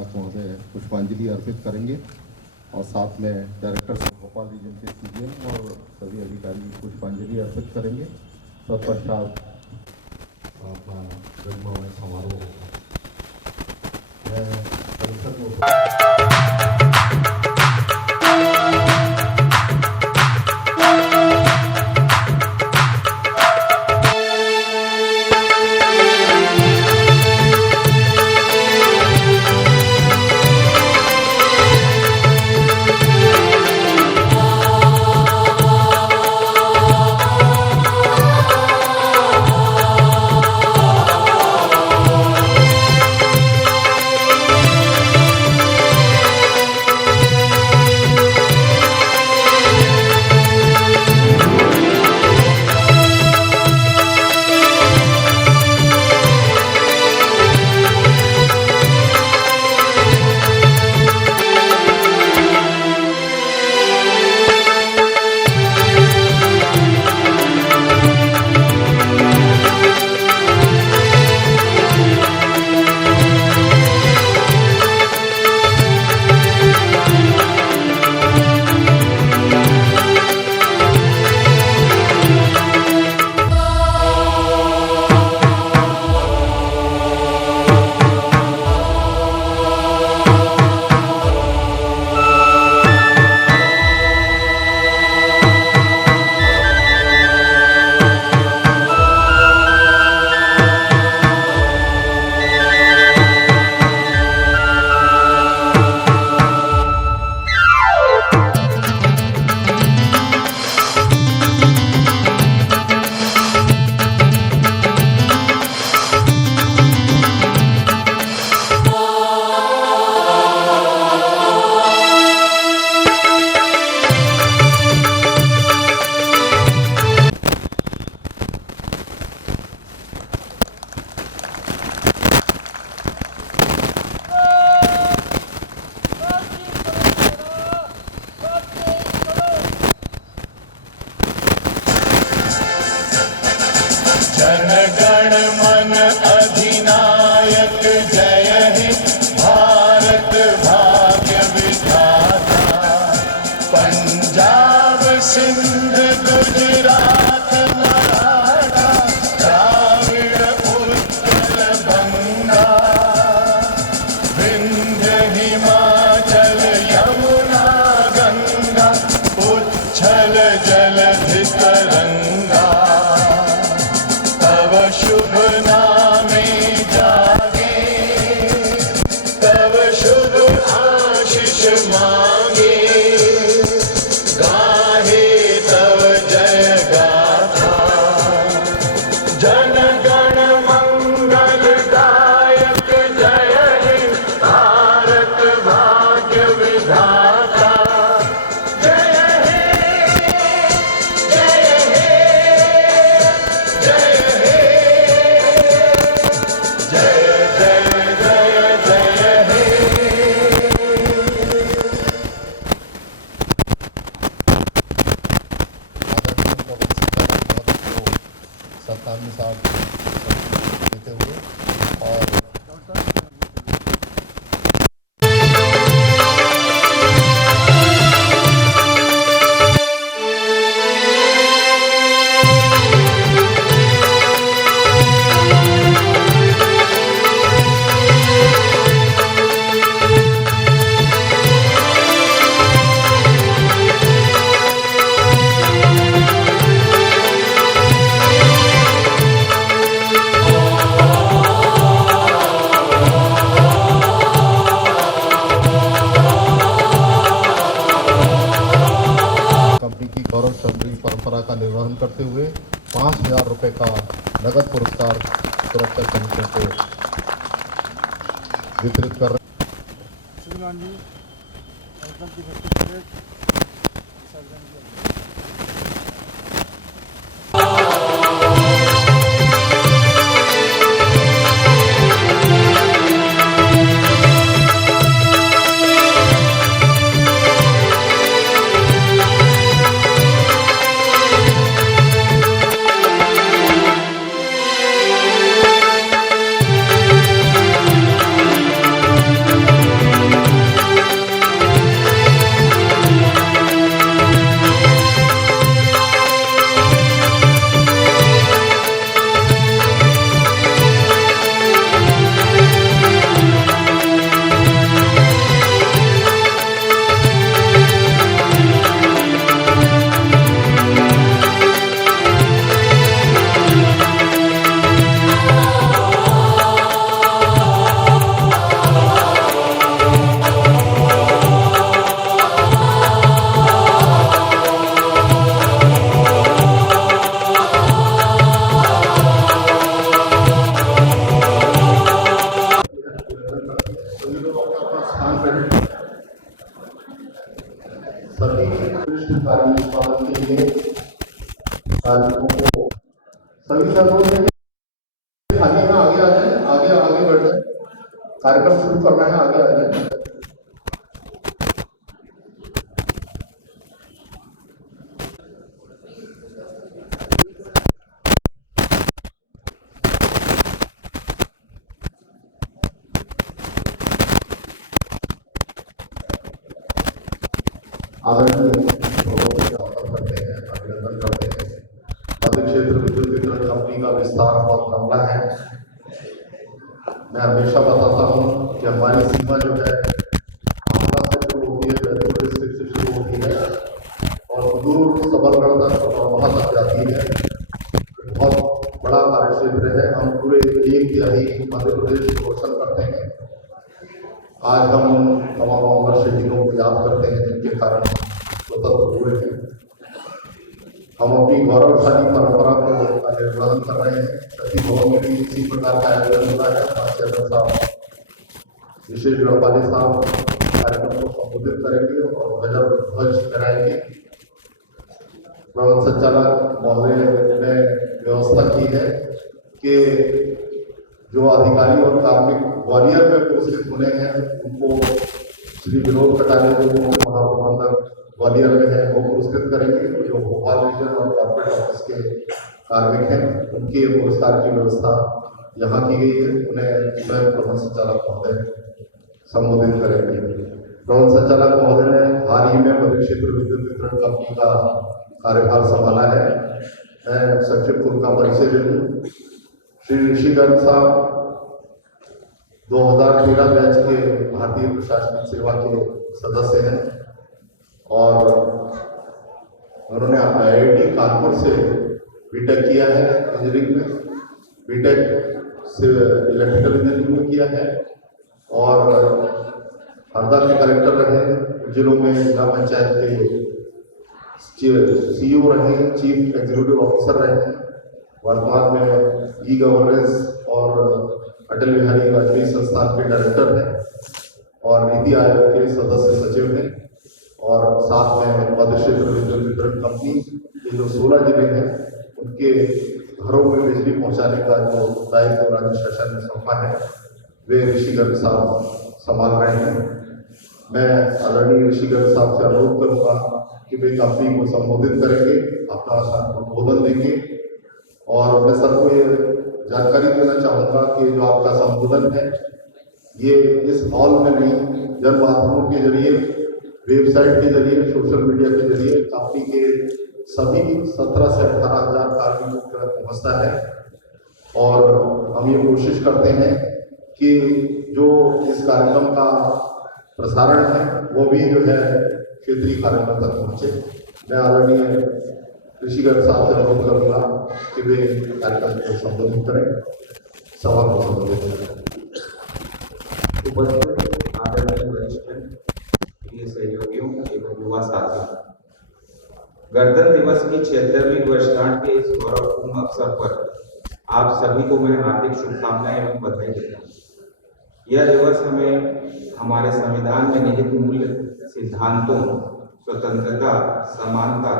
संचालक महोदय पुष्पांजलि अर्पित करेंगे और साथ में डायरेक्टर भोपाल रीजन के CGM और सभी अधिकारी पुष्पांजलि अर्पित करेंगे। तत्पश्चात अपना जगमोहन समारोह परिसर में जनगण मन अधिनायक जय हे भारत भाग्य विधाता। पंजाब सिंध गुजरात मराठा द्राविड़ उत्कल बंगा। विंध्य हिमाचल यमुना गंगा उच्छल जलधि तरंगा। शुभ नामे जागे तब शुभ आशीष मांगे। गाहे तब जय गाथा जन गण मंगल दायक जय हे भारत भाग्य विधाता। जय हे जय हे जय हे सत्तानुसार देते हुए और गौरवशाली परंपरा का निर्वहन करते हुए 5,000 रुपये का नगद पुरस्कार सुरक्षा समितियों को वितरित कर रहे हैं। अपना स्थान पर सभी वरिष्ठ कार्य निष्पादन के लिए कार्मिकों को सभी से अनुरोध है कि आगे ना आगे आ जाए, आगे बढ़ जाए, कार्यक्रम शुरू करना है, आगे आ जाए। आदरणीय करते हैं, अभिनंदन करते हैं। मध्य क्षेत्र विद्युत वितरण कंपनी का विस्तार बहुत लंबा है। मैं हमेशा बताता हूँ कि हमारी सीमा जो है आगरा से शुरू होती है, बैतूल डिस्ट्रिक्ट से शुरू होती है और दूर सबलगढ़ तक और वहाँ तक जाती है। बहुत बड़ा कार्य क्षेत्र है। हम पूरे 1/3 मध्य प्रदेश को रोशन करते हैं। आज हम तमाम अमर शहीदों को याद करते हैं जिनके कारण स्वतंत्र हुए हैं। हम अपनी गौरवशाली परंपरा को निर्वहन कर रहे हैं। शक्ति भवन में भी इसी प्रकार का आयोजन होता है। चेयरमैन साहब विशेष गढ़पाली साहब कार्यक्रम को संबोधित करेंगे और ध्वज कराएंगे। प्रबंध संचालक महोदय ने व्यवस्था की है कि जो अधिकारी और कार्मिक ग्वालियर में पुरस्कृत होने हैं उनको श्री विनोद कटारिया जो महाप्रबंधक ग्वालियर में है वो पुरस्कृत करेंगे। जो भोपाल रीजन और कॉर्पोरेट ऑफिस के कार्मिक हैं उनके पुरस्कार की व्यवस्था यहाँ की गई है। उन्हें स्वयं प्रबंध संचालक महोदय संबोधित करेंगे। प्रबंध संचालक महोदय ने हाल ही में मध्य क्षेत्र विद्युत वितरण कंपनी का कार्यभार संभाला है। मैं संक्षिप्त उनका परिचय दे दूँ। श्री ऋषिगंज साहब 2013 बैच के भारतीय प्रशासनिक सेवा के सदस्य हैं और उन्होंने IIT कानपुर से बीटेक किया है इंजीनियरिंग में, बीटेक से इलेक्ट्रिकल इंजीनियरिंग में किया है और हरदा के कलेक्टर रहे, जिलों में जिला पंचायत के CEO रहे, चीफ एग्जीक्यूटिव ऑफिसर रहे। वर्तमान में ई-गवर्नेंस और अटल बिहारी वाजपेयी संस्थान के डायरेक्टर हैं और नीति आयोग के सदस्य सचिव हैं और साथ में मध्य क्षेत्र विद्युत वितरण कंपनी के जो 16 जिले हैं उनके घरों में बिजली पहुंचाने का जो दायित्व राज्य शासन ने सौंपा है वे ऋषिगंज साहब संभाल रहे हैं। मैं आदरणीय ऋषिगंज साहब से अनुरोध करूँगा कि वे कंपनी को संबोधित करेंगे, अपना उद्बोधन देंगे और मैं सबको ये जानकारी देना चाहूँगा कि जो आपका संबोधन है ये इस हॉल में नहीं, जनमाध्यमों के जरिए, वेबसाइट के जरिए, सोशल मीडिया के जरिए कंपनी के सभी 17 से 18 हज़ार कार्मिकों तक पहुँचता है और हम ये कोशिश करते हैं कि जो इस कार्यक्रम का प्रसारण है वो भी जो है क्षेत्रीय कार्यक्रम तक पहुँचे। मैं आदरणीय ऋषिगंज साहब से अनुरोध करूँगा कि वे कार्यक्रम को संबोधित करें, सभा को संबोधित करें। उपस्थित आदरणीय वरिष्ठ प्रिय सहयोगियों एवं युवा साथियों, गणतंत्र दिवस की 76वीं वर्षगांठ के इस गौरवपूर्ण अवसर पर आप सभी को मैं हार्दिक शुभकामनाएं एवं बधाई देता हूँ। यह दिवस हमें हमारे संविधान में निहित मूल्य सिद्धांतों, स्वतंत्रता, समानता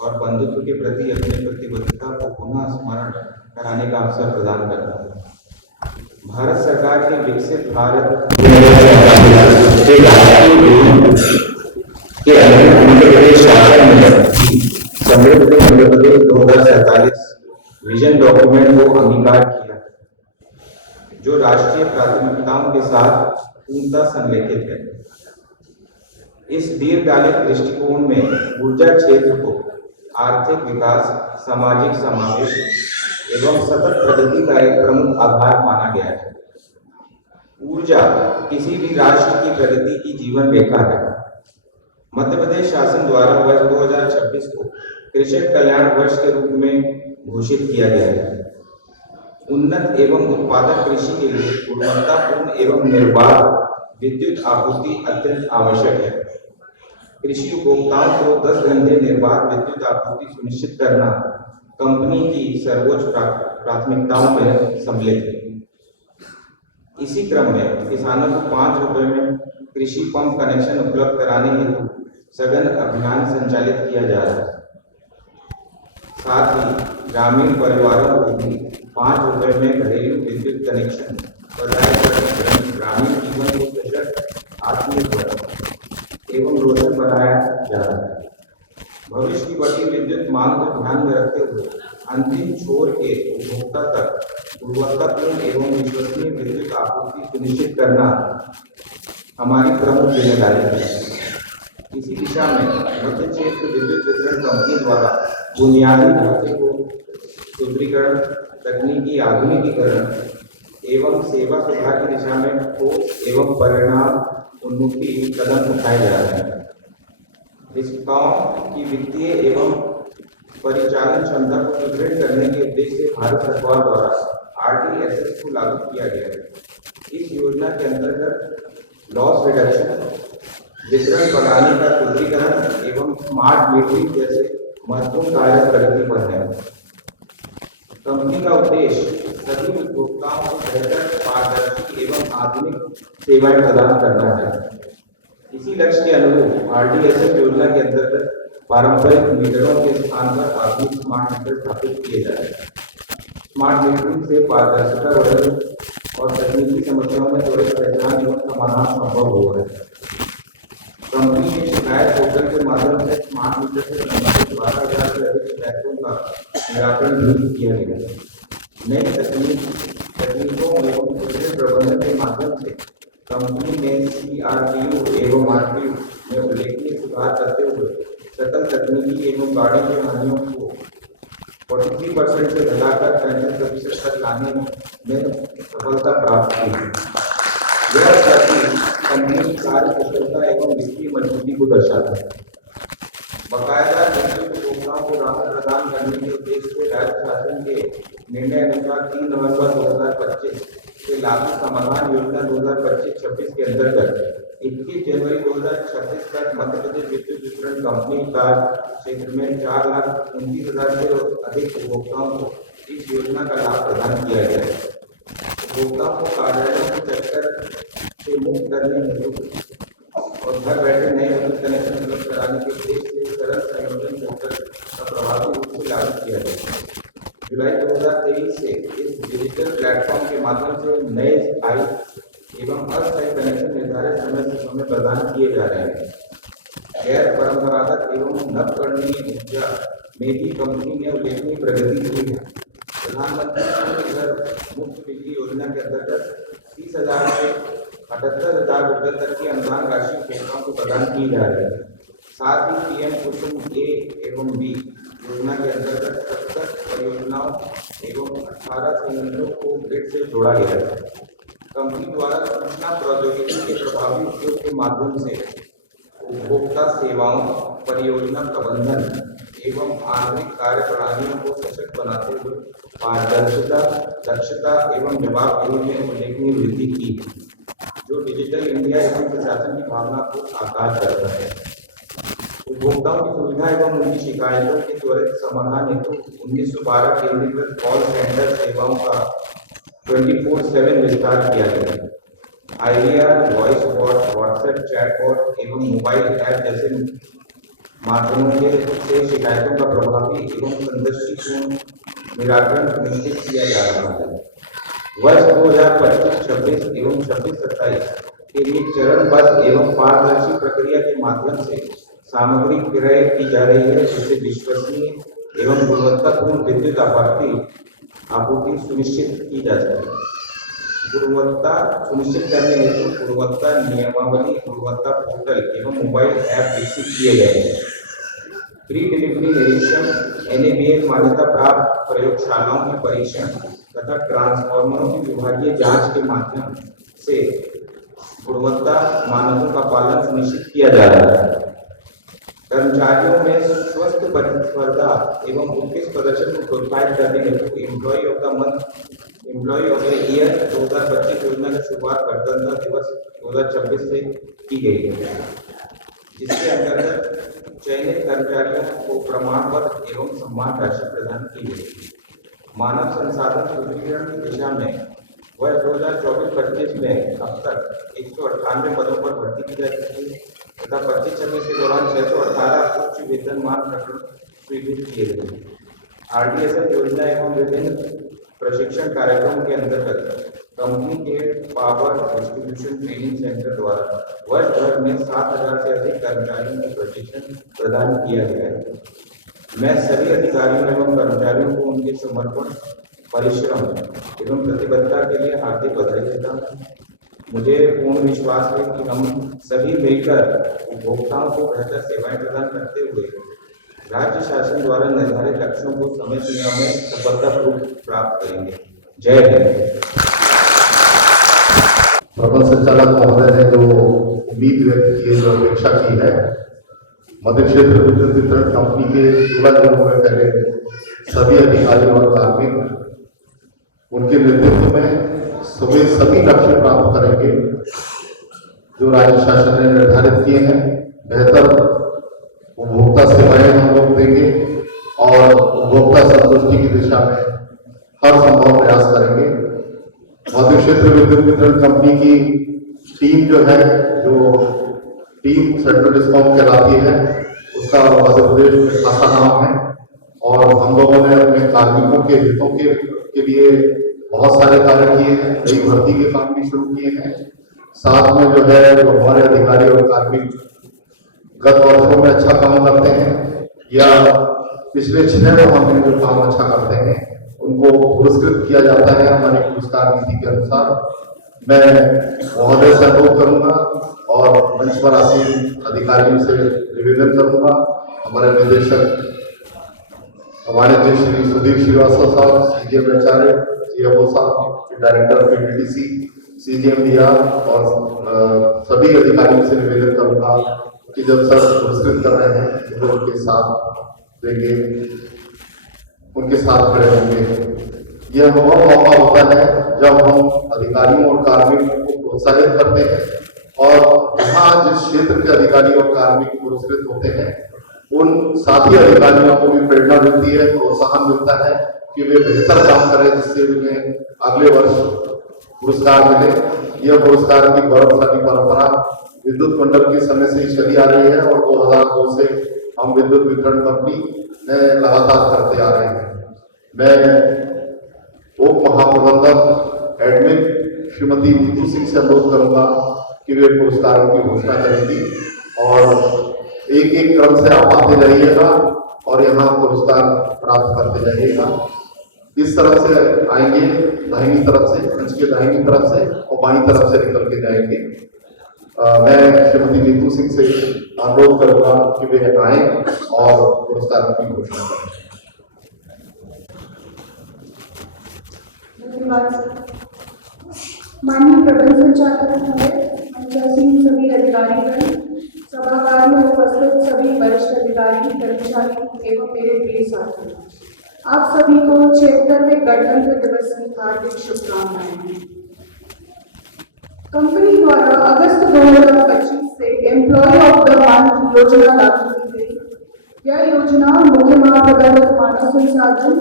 और बंधुत्व के प्रति अपनी प्रतिबद्धता को पुनः स्मरण कराने का अवसर प्रदान करता है। भारत सरकार के विकसित भारत समृद्ध मध्य प्रदेश 2047 विजन डॉक्यूमेंट को अंगीकार किया है जो राष्ट्रीय प्राथमिकताओं के साथ पूर्णतः संरेखित है। इस दीर्घकालिक दृष्टिकोण में ऊर्जा क्षेत्र को आर्थिक विकास, सामाजिक समावेश एवं सतत प्रगति का एक प्रमुख आधार माना गया है। ऊर्जा किसी भी राष्ट्र की प्रगति की जीवन रेखा है। मध्य प्रदेश शासन द्वारा वर्ष 2026 को कृषक कल्याण वर्ष के रूप में घोषित किया गया है। उन्नत एवं उत्पादक कृषि के लिए गुणवत्तापूर्ण एवं निर्बाध विद्युत आपूर्ति अत्यंत आवश्यक है। कृषि उपभोक्ताओं को 10 घंटे निर्बाध विद्युत आपूर्ति सुनिश्चित करना कंपनी की सर्वोच्च प्राथमिकताओं में सम्मिलित है। इसी क्रम में किसानों को 5 रुपए में कृषि पंप कनेक्शन उपलब्ध कराने हेतु सघन अभियान संचालित किया जा रहा है। साथ ही ग्रामीण परिवारों को भी 5 रुपए में घरेलू विद्युत कनेक्शन प्रदान कर ग्रामीण जीवन को सशक्त, आत्मनिर्भर एवं रोशन बनाया जा रहा है। भविष्य की बढ़ती विद्युत मांग को ध्यान में रखते हुए अंतिम छोर के उपभोक्ता तक गुणवत्तापूर्ण एवं विश्वसनीय विद्युत आपूर्ति सुनिश्चित करना हमारी प्रमुख जिम्मेदारी है। इसी दिशा में मध्य क्षेत्र विद्युत वितरण कंपनी द्वारा बुनियादी ढांचे को सुदृढ़ीकरण, तकनीकी आधुनिकीकरण एवं सेवा सुधार की दिशा में ठोस एवं परिणाम उन्मुखी कदम उठाए जा रहे हैं। निष्काम की वित्तीय एवं परिचालन क्षमता को सुदृढ़ करने के उद्देश्य से भारत सरकार द्वारा RDSS को लागू किया गया है। इस योजना के अंतर्गत लॉस रिडक्शन, वितरण प्रणाली का सुदृढ़ीकरण एवं स्मार्ट मीटरिंग जैसे महत्वपूर्ण कार्य प्रगति पर है। कंपनी का उद्देश्य सभी उपभोक्ताओं को बेहतर, पारदर्शी एवं आधुनिक सेवाएं प्रदान करना है। इसी लक्ष्य के अनुरूप RDSS योजना के अंतर्गत पारंपरिक मीटरों के स्थान पर आधुनिक स्मार्ट मीटर स्थापित किए जा रहे हैं। स्मार्ट मीटरिंग से पारदर्शिता बढ़ेगी और तकनीकी समस्याओं में त्वरित पहचान एवं समाधान संभव हो रहा है। कंपनी के शिकायत पोर्टल के माध्यम से स्मार्ट मीटर से संबंधित 12,000 से अधिक शिकायतों का निराकरण भी किया गया है। नई तकनीकों एवं सुदृढ़ प्रबंधन के माध्यम से कंपनी ने CRPU एवं RPU में उल्लेखनीय सुधार करते हुए सकल तकनीकी एवं गाड़ी के हानियों को 43% से घटाकर 35% तक लाने में सफलता प्राप्त की है। यह प्रगति कंपनी की कार्य कुशलता एवं वित्तीय मजबूती को दर्शाता है। बकायदा विद्युत उपभोक्ताओं को राहत प्रदान करने के उद्देश्य से राज्य शासन के निर्णय अनुसार 3 नवंबर 2025 से लागू समाधान योजना 2025-26 के अंतर्गत 21 जनवरी 2026 तक मध्य प्रदेश विद्युत वितरण कंपनी का क्षेत्र में 4,29,000 से अधिक उपभोक्ताओं को इस योजना का लाभ प्रदान किया गया है। उपभोक्ताओं को कार्यालयों के चक्कर से मुक्त करने हेतु और घर बैठे नए विद्युत कनेक्शन उपलब्ध कराने के उद्देश्य से सरल संयोजन पोर्टल का प्रभावी रूप से लागू किया गया। जुलाई 2023 से इस डिजिटल प्लेटफॉर्म के माध्यम से नए स्थायी एवं अस्थायी कनेक्शन निर्धारित समय से समय प्रदान किए जा रहे हैं। गैर परंपरागत एवं नवकरणीय ऊर्जा में भी कंपनी ने उल्लेखनीय प्रगति की है। प्रधानमंत्री घर मुफ्त बिजली योजना के अंतर्गत 30,000 से 78,000 रुपये तक की अनुदान राशि उपभोक्ताओं को प्रदान की जा रही है। साथ ही PM कुसुम A एवं B योजना के अंतर्गत 70 परियोजनाओं एवं 18 संयंत्रों को ग्रिड से जोड़ा गया है। कंपनी द्वारा सूचना प्रौद्योगिकी के प्रभावी उपयोग के माध्यम से उपभोक्ता सेवाओं, परियोजना प्रबंधन एवं आंतरिक कार्य प्रणालियों को सशक्त बनाते हुए पारदर्शिता, दक्षता एवं जवाबदेही में उल्लेखनीय वृद्धि की, जो डिजिटल इंडिया एवं प्रशासन की भावना को साकार करता है। उपभोक्ताओं की सुविधा एवं उनकी शिकायतों के त्वरित समाधान हेतु 1912 केंद्रीकृत कॉल सेंटर सेवाओं का 24/7 विस्तार किया गया है। IVR, voice bot, WhatsApp chatbot एवं मोबाइल ऐप जैसे माध्यमों से शिकायतों का प्रभावी एवं संदर्शीपूर्ण निराकरण सुनिश्चित किया जा रहा है। वर्ष 2025-26 एवं 26-27 के लिए चरणबद्ध एवं पारदर्शी प्रक्रिया के माध्यम से सामग्री क्रय की जा रही है, जिससे विश्वसनीय एवं गुणवत्तापूर्ण विद्युत आपूर्ति सुनिश्चित की जा सके। गुणवत्ता सुनिश्चित करने हेतु गुणवत्ता नियमावली, गुणवत्ता पोर्टल एवं मोबाइल ऐप विकसित किए गए हैं। प्री डिलीवरी निरीक्षण, NABL मान्यता प्राप्त प्रयोगशालाओं में परीक्षण तथा ट्रांसफार्मरों की विभागीय जांच के माध्यम से गुणवत्ता मानकों का पालन सुनिश्चित किया जा रहा है। कर्मचारियों में स्वस्थ प्रतिस्पर्धा एवं उत्कृष्ट प्रदर्शन को प्रोत्साहित करने हेतु एम्प्लॉय ऑफ द ईयर 2025 योजना की शुरुआत गणतंत्र दिवस 2026 से की गई है, जिसके अंतर्गत चयनित कर्मचारियों को प्रमाण पत्र एवं सम्मान राशि प्रदान की गई। मानव संसाधन सुदृढ़ीकरण की दिशा में वर्ष 2024-25 में अब तक 198 पदों पर भर्ती की जा चुकी है तथा 25-26 के दौरान 618 उच्च वेतनमान प्रकरण स्वीकृत किए गए। RDSF योजना एवं विभिन्न प्रशिक्षण कार्यक्रम के अंतर्गत कंपनी के पावर डिस्ट्रीब्यूशन ट्रेनिंग सेंटर द्वारा वर्ष भर में 7,000 से अधिक कर्मचारियों को प्रशिक्षण प्रदान किया गया है। मैं सभी अधिकारियों एवं कर्मचारियों को उनके समर्पण, परिश्रम एवं प्रतिबद्धता के लिए हार्दिक बधाई देता हूँ। मुझे पूर्ण विश्वास है कि हम सभी मिलकर उपभोक्ताओं को बेहतर सेवाएं प्रदान करते हुए राज्य शासन द्वारा निर्धारित लक्ष्यों को समय सीमा में सफलतापूर्वक प्राप्त करेंगे। जय हिंद। प्रबंध संचालक महोदय ने जो उम्मीद व्यक्त की है, जो अपेक्षा की है, मध्य क्षेत्र विद्युत वितरण कंपनी के 16 दिनों में पहले सभी अधिकारी और कार्मिक उनके नेतृत्व में सभी लक्ष्य प्राप्त करेंगे जो राज्य शासन ने निर्धारित किए हैं। बेहतर उपभोक्ता सेवाएं हम लोग देंगे और उपभोक्ता संतुष्टि की दिशा में हर संभव प्रयास करेंगे। मध्य क्षेत्र विद्युत वितरण कंपनी की टीम जो है, जो टीम सेंट्रल डिस्कॉम कहलाती है, उसका मध्य प्रदेश में खासा नाम है और हम लोगों ने अपने कार्मिकों के हितों के लिए बहुत सारे कार्य किए हैं। नई भर्ती के काम भी शुरू किए हैं। साथ में जो है, जो हमारे अधिकारी और कार्मिक गत वर्षों में अच्छा काम करते हैं या पिछले 6 माह में जो काम अच्छा करते हैं, उनको पुरस्कृत किया जाता है हमारी पुरस्कार नीति के अनुसार। मैं महोदय से अनुरोध करूंगा और मंच पर आसीन अधिकारियों से निवेदन करूंगा, हमारे निदेशक वाणिज्य श्री सुधीर श्रीवास्तव साहब, CGM आचार्य, CFO साहब, डायरेक्टर PTDC, CGM DR और सभी अधिकारियों से निवेदन करूंगा कि जब सर पुरस्कृत कर रहे हैं तो उनके साथ देंगे, उनके साथ खड़े होंगे। यह वह मौका होता है जब हम अधिकारियों और कार्मिकों को प्रोत्साहित करते हैं और जहाँ जिस क्षेत्र के अधिकारी और कार्मिक पुरस्कृत होते हैं, उन साथी अधिकारियों को भी प्रेरणा मिलती है, प्रोत्साहन मिलता है कि वे बेहतर काम करें, जिससे उन्हें अगले वर्ष पुरस्कार मिले। यह पुरस्कार की गौरवशाली परंपरा विद्युत मंडल के समय से ही चली आ रही है और 2002 से हम विद्युत वितरण कंपनी में लगातार करते आ रहे हैं। मैं उप महाप्रबंधक एडमिन श्रीमती नीतू सिंह से अनुरोध करूंगा कि वे पुरस्कारों की घोषणा करेंगी और एक क्रम से आप आते जाइएगा और यहाँ पुरस्कार प्राप्त करते जाइएगा। इस तरफ से आएंगे, दाहिनी तरफ से, मंच के दाहिनी तरफ से और बाईं तरफ से निकल के जाएंगे। मैं श्रीमती नीतू सिंह से अनुरोध करूंगा कि वे आए और पुरस्कारों की घोषणा करें। माननीय प्रबंध संचालक महोदय, मंचासीन सभी अधिकारीगण, सभागार में उपस्थित सभी वरिष्ठ अधिकारी, कर्मचारी एवं मेरे प्रिय साथी, आप सभी को 76वें गणतंत्र दिवस की हार्दिक शुभकामनाएं। कंपनी द्वारा अगस्त 2025 से एम्प्लॉय ऑफ द मंथ योजना लागू की गई। यह योजना मुख्य महाप्रबंधक मानव संसाधन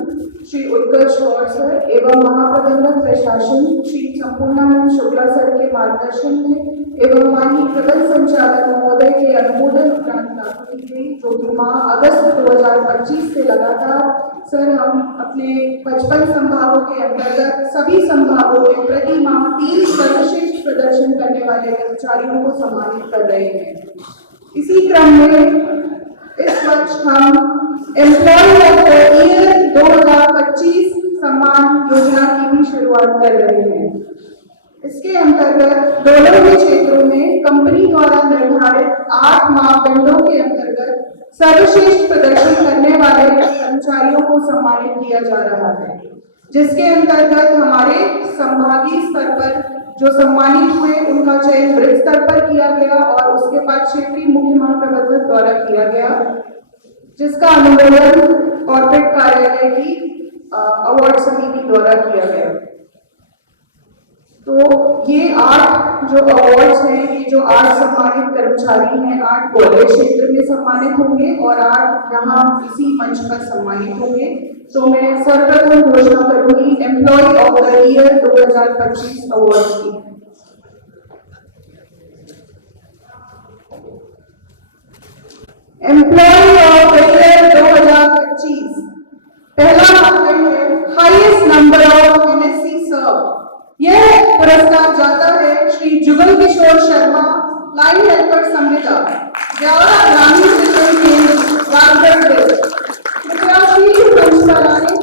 श्री उत्कर्ष गौड़ सर एवं महाप्रबंधक प्रशासन श्री संपूर्णानंद शुक्ला सर के मार्गदर्शन में एवं माननीय प्रबंध संचालक महोदय के अनुमोदन उपरांत लागू की गई, जो कि माह अगस्त 2025 से लगातार सर हम अपने 55 संभागों के अंतर्गत सभी संभागों में प्रति माह 3 सर्वश्रेष्ठ प्रदर्शन करने वाले कर्मचारियों को सम्मानित कर रहे हैं। इसी क्रम में इस वर्ष हम employ of the year 2025 Samman Yojana की भी शुरुआत कर रहे हैं। इसके अंतर्गत दोनों ही क्षेत्रों में कंपनी द्वारा निर्धारित 8 मापदंडों के अंतर्गत सर्वश्रेष्ठ प्रदर्शन करने वाले कर्मचारियों को सम्मानित किया जा रहा है, जिसके अंतर्गत हमारे संभागीय स्तर पर जो सम्मानित हुए उनका चयन वृत्त स्तर पर किया गया और उसके बाद क्षेत्रीय मुख्य महाप्रबंधक द्वारा किया गया, जिसका अनुमोदन कॉर्पोरेट कार्यालय की अवार्ड समिति द्वारा किया गया। तो ये 8 जो अवार्ड्स हैं, ये जो 8 सम्मानित कर्मचारी हैं, 8 ग्वालियर क्षेत्र में सम्मानित होंगे और 8 यहाँ इसी मंच पर सम्मानित होंगे। तो मैं सर्वप्रथम घोषणा करूंगी employee of the year 2025 award की। एम्प्लॉय ऑफ द ईयर 2025 पहला मानदंड है highest number of NSC serve. यह पुरस्कार जाता है श्री जुगल किशोर शर्मा, लाइन हेल्पर संविदा, ब्यावरा ग्रामीण वितरण केंद्र, राजगढ़। कृपया श्री मंच पर आए।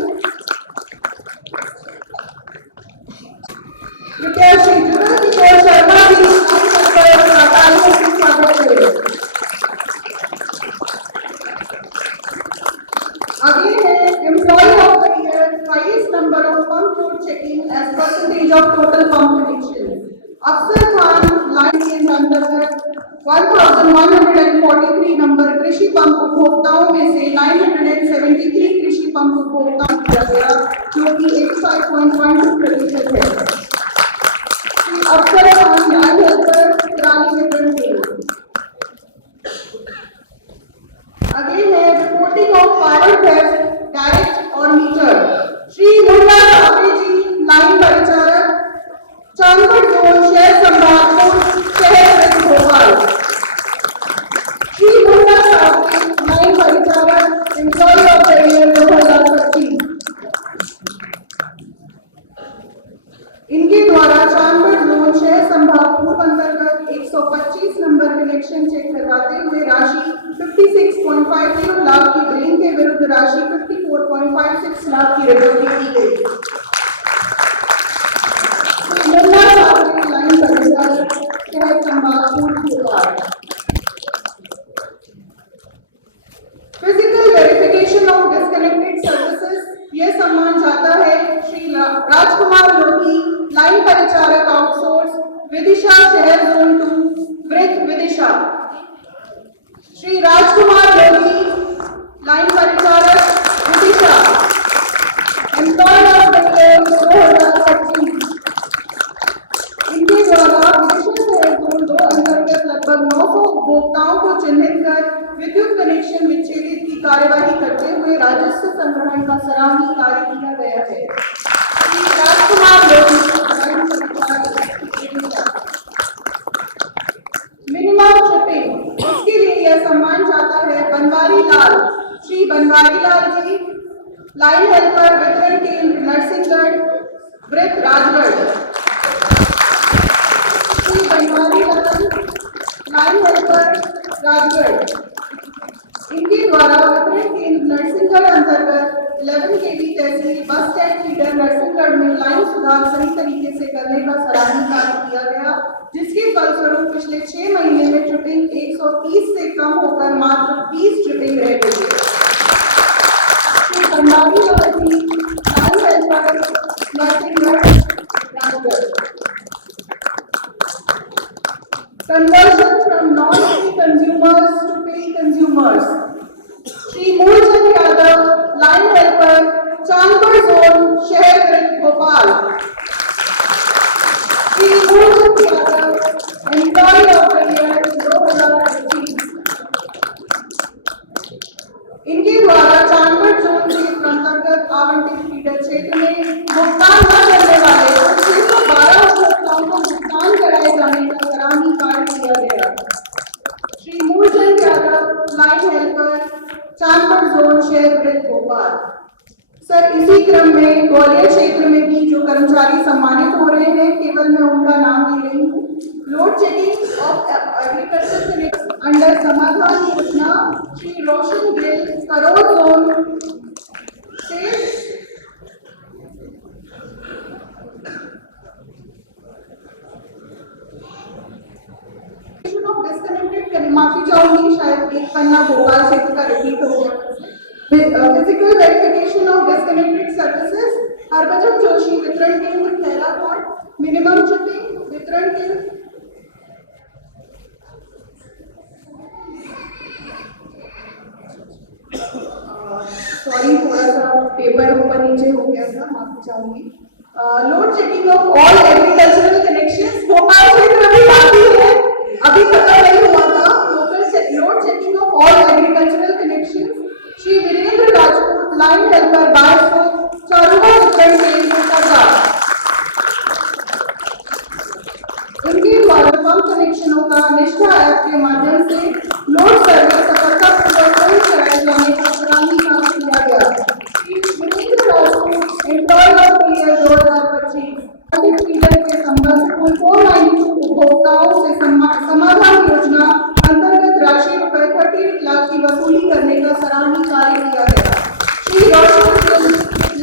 कृपया श्री जुगल किशोर शर्मा जी लाइन हेल्पर तालियों से स्वागत करें। आगे है employee of the year, highest number of pump load checking as percentage of total pump connection. Afsar Khan line के अंतर्गत 1143 नंबर कृषि पंप उपभोक्ताओं में से 973 कृषि पंप उपभोक्ताओं किया गया, जो कि 85.12% है। अफसर खान लाइन हेल्पर रानी वितरण केंद्र। आगे है reporting of power theft direct और मीटर। श्री मुन्ना साहबे जी लाइन परिचारक, चांदपुर जोन शहर संभागपुर शहर Bhopal. Shri Munna साहबे line Paricharak employ of the year 2025। इनके द्वारा चांदपुर जोन शहर संभागपुर अंतर्गत 125 नंबर कनेक्शन चेक करवाते हुए राशि 56.50 लाख की बिलिंग के विरुद्ध राशि 54.56 लाख की रिकवरी की गई। मुन्ना साहब लाइन परिचालक शहर संभागपुर Bhopal. Physical verification of disconnected services, यह सम्मान जाता है श्री राजकुमार लोधी, लाइन परिचारक आउटसोर्स, विदिशा शहर जोन 2, वृत्त विदिशा। श्री राजकुमार लोधी लाइन परिचारक Vidisha, employee of the year 2025। इनके द्वारा विदिशा शहर जोन 2 अंतर्गत लगभग 900 उपभोक्ताओं को चिन्हित कर विद्युत कनेक्शन विच्छेदित की कार्यवाही करते हुए राजस्व संग्रहण का सराहनीय कार्य किया गया है। Shri Rajkumar Lodhi line Paricharak. Minimum tripping, इसके लिए यह सम्मान जाता है बनवारी लाल, श्री बनवारी लाल जी, लाइन हेल्पर वितरण केंद्र नरसिंहगढ़, वृत्त राजगढ़। श्री बनवारी लाल लाइन हेल्पर राजगढ़। इनके द्वारा वितरण केंद्र नरसिंहगढ़ अंतर्गत 11 kV तहसील बस स्टैंड फीडर नरसिंहगढ़ में लाइन सुधार सही तरीके से करने का सराहनीय कार्य किया गया, जिसके फलस्वरूप पिछले 6 महीने में ट्रिपिंग 130 से कम होकर मात्र 20 ट्रिपिंग रह गई है। Shri Banwari Lal ji line helper Narsinghgarh Rajgarh. Conversion from non-pay consumers to pay consumers, Shri Moolchand Yadav line helper Chandpur zone शहर वृत्त Bhopal. Shri Moolchand Yadav employee of the year 2025। इनके द्वारा चांदपुर जोन क्षेत्र अंतर्गत आवंटित फीडर क्षेत्र में भुगतान न करने वाले 612 उपभोक्ताओं को भुगतान कराए जाने का सराहनीय कार्य किया गया। Shri Moolchand Yadav line helper Chandpur zone शहर वृत्त भोपाल। सर, इसी क्रम में ग्वालियर क्षेत्र में भी जो कर्मचारी सम्मानित हो रहे हैं, केवल मैं उनका नाम ले रही हूँ। Load checking of agriculture connection under समाधान योजना, श्री रोशन गिल करोड़ जोन डिस्कनेक्टेड, माफी चाहूंगी शायद एक पन्ना भोपाल क्षेत्र का रिपीट हो गया। Physical verification of disconnected services, Harbhajan Joshi वितरण केंद्र खैराकोट, मिनिमम ट्रिपिंग वितरण केंद्र। सॉरी, थोड़ा सा पेपर ऊपर नीचे हो गया था, माफी चाहूंगी। Load shedding of all agricultural connections Bhopal क्षेत्र अभी बाकी है, अभी खत्म नहीं हुआ था। Load shedding of all agricultural connections Shri Virendra Rajput line helper बायसो चारुगा वितरण केंद्र का इनके द्वारा पंप कनेक्शनों का निष्ठा ऐप के माध्यम से लोड सर्वे सफलतापूर्वक कराए जाने का सराहनीय काम किया गया। Employee of the year 2025 period के संबंध कुल 492 उपभोक्ताओं से समाधान योजना अंतर्गत राशि रुपए 38 लाख की वसूली करने का सराहनीय कार्य किया गया। Shri Roshan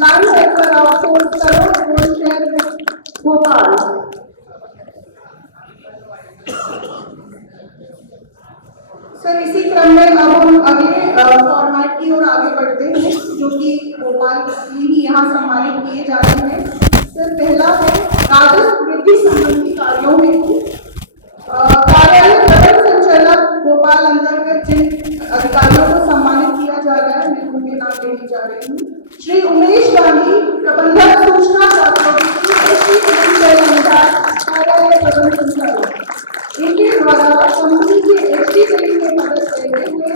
line helper outsource crore शहर भोपाल। सर इसी क्रम में अब हम अगले फॉर्मेट की ओर आगे बढ़ते हैं जो कि भोपाल में ही यहाँ सम्मानित किए जा रहे हैं। सर पहला है राजस्व वृद्धि संबंधी कार्यों हेतु कार्यालय प्रबंध संचालक भोपाल अंतर्गत जिन अधिकारियों को सम्मानित किया जा रहा है मैं उनके नाम लेने जा रही हूँ। श्री उमेश गांधी प्रबंधक सूचना प्रौद्योगिकी कार्यालय प्रबंध संचालक, इनके द्वारा कंपनी के एचडी बिलिंग में मदद करते हुए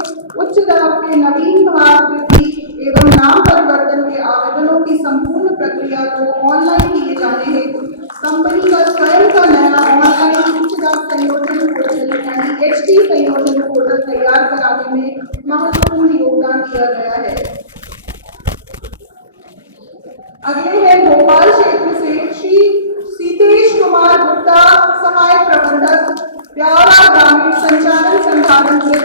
उच्च दाब के नवीन भार वृद्धि एवं नाम परिवर्तन के आवेदनों की संपूर्ण प्रक्रिया को ऑनलाइन किए जाने हेतु कंपनी का स्वयं का नया ऑनलाइन उच्च दाब संयोजन पोर्टल यानी एचडी संयोजन पोर्टल तैयार कराने में महत्वपूर्ण योगदान दिया गया है। अगले हैं भोपाल क्षेत्र से श्री सीतेश कुमार गुप्ता सहायक प्रबंधक ब्यावरा ग्रामीण संचालन संधारण के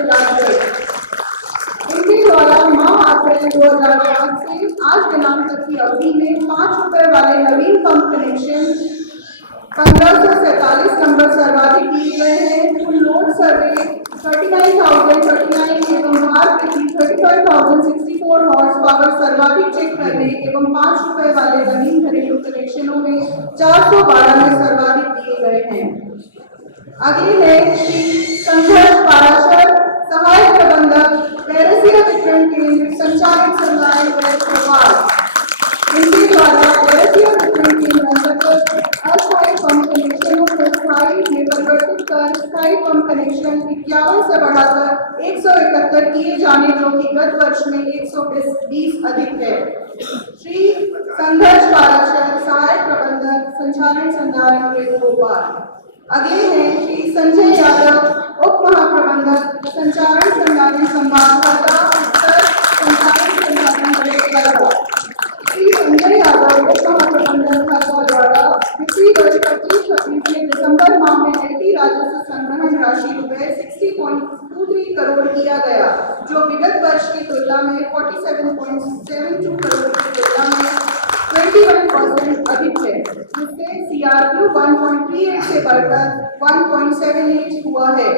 इनके द्वारा माह अप्रैल 2008 से आज दिनांक तक की अवधि में 5 रुपए वाले नवीन पंप कनेक्शन 1547 नंबर सर्वाधिक किए गए हैं। कुल लोड सर्वे 39,039 एवं भार वृद्धि 35,064 हॉर्स पावर सर्वाधिक चेक करने एवं 5 रुपए वाले नवीन घरेलू कनेक्शनों में 412 में सर्वाधिक दिए गए हैं। अगले है श्री संघर्ष पाराशर सहायक प्रबंधक पैरसिया वितरण केंद्र संचालित संदाय भोपाल, इनके द्वारा पैरसिया वितरण केंद्र अंतर्गत अस्थायी पंप कनेक्शनों को स्थायी में परिवर्तित कर स्थायी पंप कनेक्शन 51 से बढ़ाकर 171 किए जाने जो कि गत वर्ष में 120 अधिक है। श्री संघर्ष पाराशर सहायक प्रबंधक संचालन संधारण भोपाल। अगले हैं श्री संजय यादव उप महाप्रबंधक संचालन संधारण संभाग संचालन संधारण श्री संजय यादव उप महाप्रबंधक द्वारा वित्तीय वर्ष 25-26 में दिसंबर माह में एलटी राजस्व संग्रहण राशि रुपए 60.23 करोड़ किया गया जो विगत वर्ष की तुलना में 47.72 करोड़ की तुलना में 21% अधिक है, जिससे CRQ 1.38 से बढ़कर 1.78 हुआ है।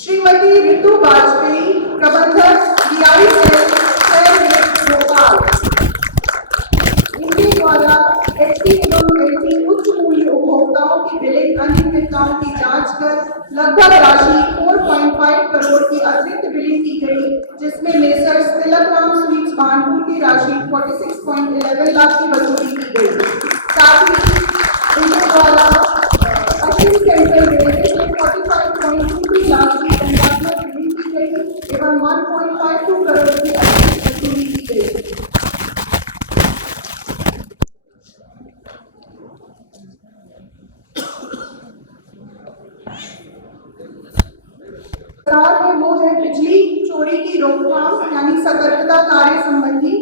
श्रीमती ऋतु वाजपेयी प्रबंधक भोपाल, इनके द्वारा एचटी एवं एलटी उच्च मूल्य उपभोक्ताओं की बिलिंग अनियमितताओं की जांच कर लगभग राशि 4.5 करोड़ की अतिरिक्त बिलिंग की गई, जिसमें मेसर्स तिलकराम स्वीट्स बानपुर की राशि 46.11 लाख की वसूली की गई। साथ ही इनके द्वारा अश्विन सेंट्रल रेलवे में 45.23 लाख की धनराशि बिलिंग की गई एवं 1.52 करोड़ की अतिरिक्त वसूली की गई। वो है बिजली चोरी की रोकथाम यानी सतर्कता कार्य संबंधी।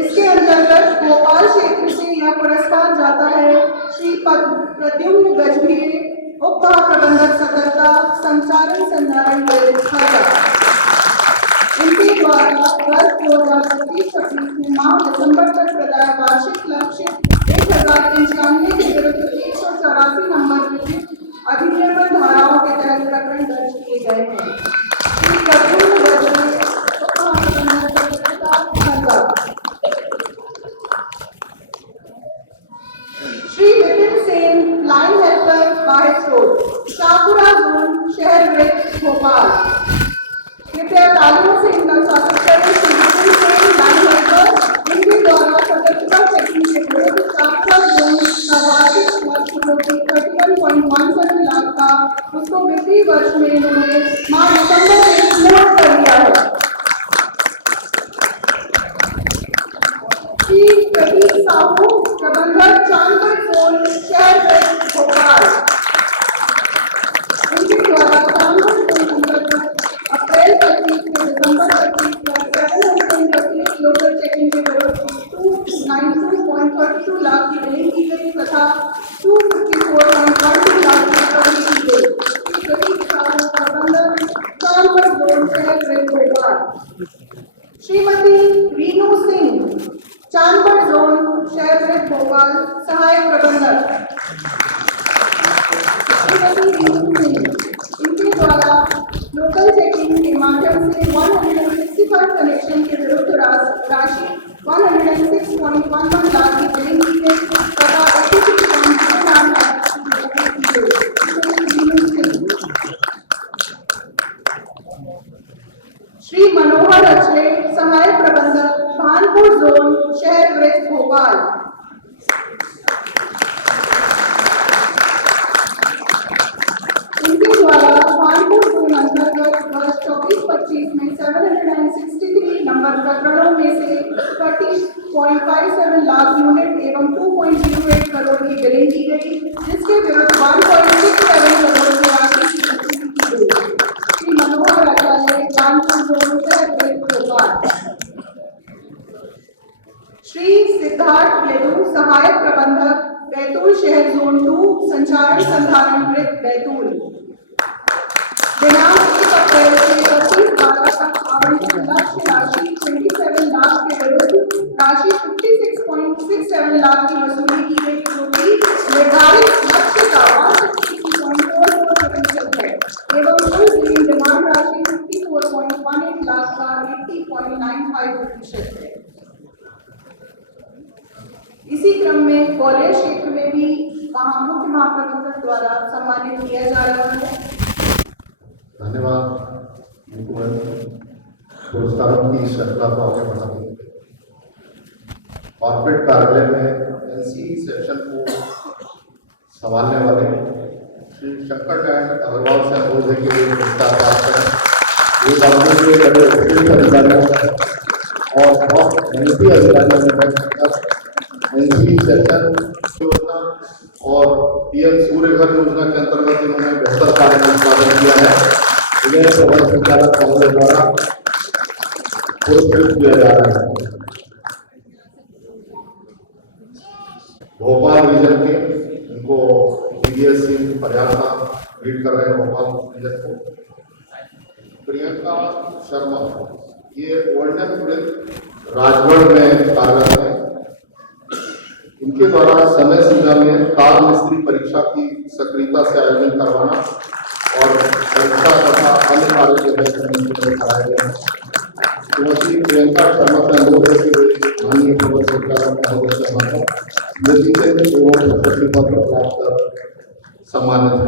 इसके अंतर्गत भोपाल क्षेत्र से यह पुरस्कार जाता है श्री प्रद्युम्न गजभिये उप महाप्रबंधक सतर्कता संचालन संधारण व्यवस्था। इनके द्वारा वर्ष 2025-26 में माह दिसंबर तक प्रदाय वार्षिक लक्ष्य 1095 के विरुद्ध 184 नंबर विशिष्ट अधिनियमन धाराओं के तहत प्रकरण दर्ज किए गए हैं। श्री विपिन सेन लाइन हेल्पर बारिश रोड शाहपुरा जोन शहर वृत्त भोपाल, कृपया तालियों से इनका स्वागत करें। श्री विपिन सेन लाइन हेल्पर, इनके द्वारा सतर्कता चेकिंग इसी वर्ष में इन्होंने माह दिसंबर में पूर्ण कर लिया है। श्री प्रतीक साहू, प्रबंधक चांदपुर जोन शहर वेस्ट भोपाल, उनके द्वारा चांदपुर जोन अंतर्गत अप्रैल 25 से दिसंबर 25 तक 730 लोकल चेकिंग के विरुद्ध 292.32 लाख की बिलिंग की गई तथा 254.12 लाख की रिकवरी की गई। प्रतीक साहू, प्रबंधक चांदपुर जोन शहर वेस्ट भोपाल। श्रीमती रीनू सिंह, चांदपुर जोन शहर वेस्ट भोपाल, सहायक प्रबंधक। श्रीमती रीनू सिंह, इनके द्वारा लोकल चेकिंग के माध्यम से 165 कनेक्शन के विरुद्ध राशि 106.11 लाख की बिलिंग की गई तथा 86.29 लाख की रिकवरी की गई। श्री मनोहर अचले, सहायक प्रबंधक, भानपुर जोन शहर वेस्ट भोपाल। इनके द्वारा भानपुर जोन अंतर्गत वर्ष 24-25 में 763 नंबर प्रकरणों में से 30.57 लाख यूनिट एवं 2.08 करोड़ की बिलिंग की गई, जिसके विरुद्ध 1.67 करोड़ की राशि की गई। श्री मनोहर अचले, भानपुर जोन शहर वेस्ट भोपाल। श्री सिद्धार्थ लेदू, सहायक प्रबंधक, बैतूल शहर जोन 2 संचारण संधारण वृत्त बैतूल। दिनांक 1 अप्रैल से 25/12 तक आवंटित लक्ष्य राशि 27 लाख के विरुद्ध राशि 56.67 लाख की वसूली की गई, जो कि निर्धारित लक्ष्य का 160.44% है एवं कुल बिलिंग डिमांड राशि 54.18 लाख का 80.95% है। इसी क्रम में ग्वालियर क्षेत्र में भी मुख्य महाप्रबंधक द्वारा सम्मानित किया जा रहा है। धन्यवाद। पुरस्कारों की श्रृंखला को आगे बढ़ाने के लिए कॉर्पोरेट कार्यालय में एनसीई सेक्शन को संभालने वाले श्री शंकर नारायण अग्रवाल से अनुरोध है कि वे पुरस्कार प्राप्त करें। ये बातों के बड़े उपयुक्त अधिकारियों और बहुत मेहनती अधिकारियों ने बैठकर एनसीई सेक्शन योजना और पीएम सूर्य घर योजना के अंतर्गत इन्होंने बेहतर कार्य का निष्पादन किया है। इन्हें प्रबंध संचालक कांग्रेस द्वारा पुरस्कृत किया जा रहा है। भोपाल रीजन के इनको बीएससी पर्याप्त लीड कर रहे हैं। भोपाल रीजन को प्रियंका शर्मा, ये वर्णन राजगढ़ में कार्यरत है। इनके द्वारा समय सीमा में ताल मिस्त्री परीक्षा की सक्रियता से आयोजन करवाना और परीक्षा तथा अन्य कार्य कराए गए हैं। श्रीमती प्रियंका शर्मा से अनुरोध है कि माननीय प्रबंध संचालक शर्मा को नतीजे एवं प्रशस्ति पत्र प्राप्त कर सम्मानित हो।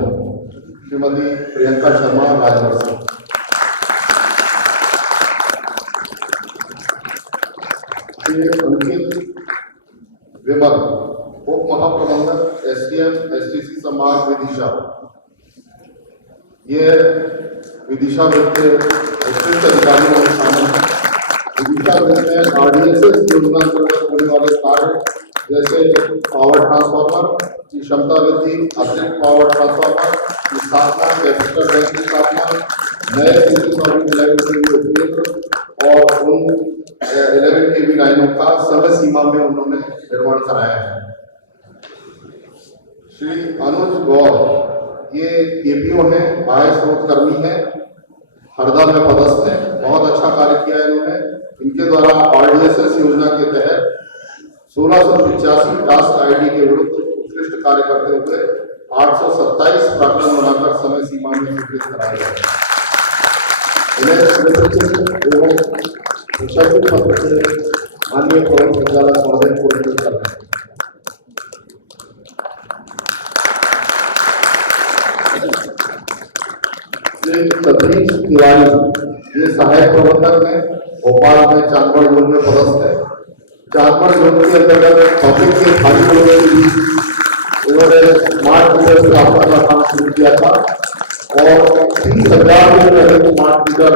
श्रीमती प्रियंका शर्मा, राजगढ़ से। अंकित विमल, उप महाप्रबंधक एसडीएम एसटीसी संभाग विदिशा, ये विदिशा वृत्त के उत्कृष्ट अधिकारियों में शामिल है। विदिशा वृत्त में आरडीएसएस योजना अंतर्गत होने वाले कार्य जैसे पावर ट्रांसफार्मर की क्षमता वृद्धि, अतिरिक्त पावर ट्रांसफार्मर की स्थापना, कैपेसिटर बैंक की स्थापना, नए और उन 11 केवी लाइनों का समय सीमा में उन्होंने निर्माण कराया है। श्री अनुज गौर, ये केपीओ है, आय स्रोत कर्मी है, हरदा में पदस्थ है। बहुत अच्छा कार्य किया है इन्होंने। इनके द्वारा आरडीएसएस योजना के तहत 1685 टास्क आईडी के विरुद्ध उत्कृष्ट कार्य करते हुए 827 प्रकरण बनाकर समय सीमा में स्वीकृत कराया गया है। पत्र से माननीय प्रबंध संचालक महोदय पुरस्कृत कर रहे हैं। सतीश तिवारी, ये सहायक प्रबंधक है, भोपाल में चांदपुर जोन में पदस्थ है। चांदपुर जोन के अंतर्गत पब्लिक के खाली होने के बीच उन्होंने स्मार्ट मीटर स्थापना का काम शुरू किया था और 30,000 से अधिक स्मार्ट मीटर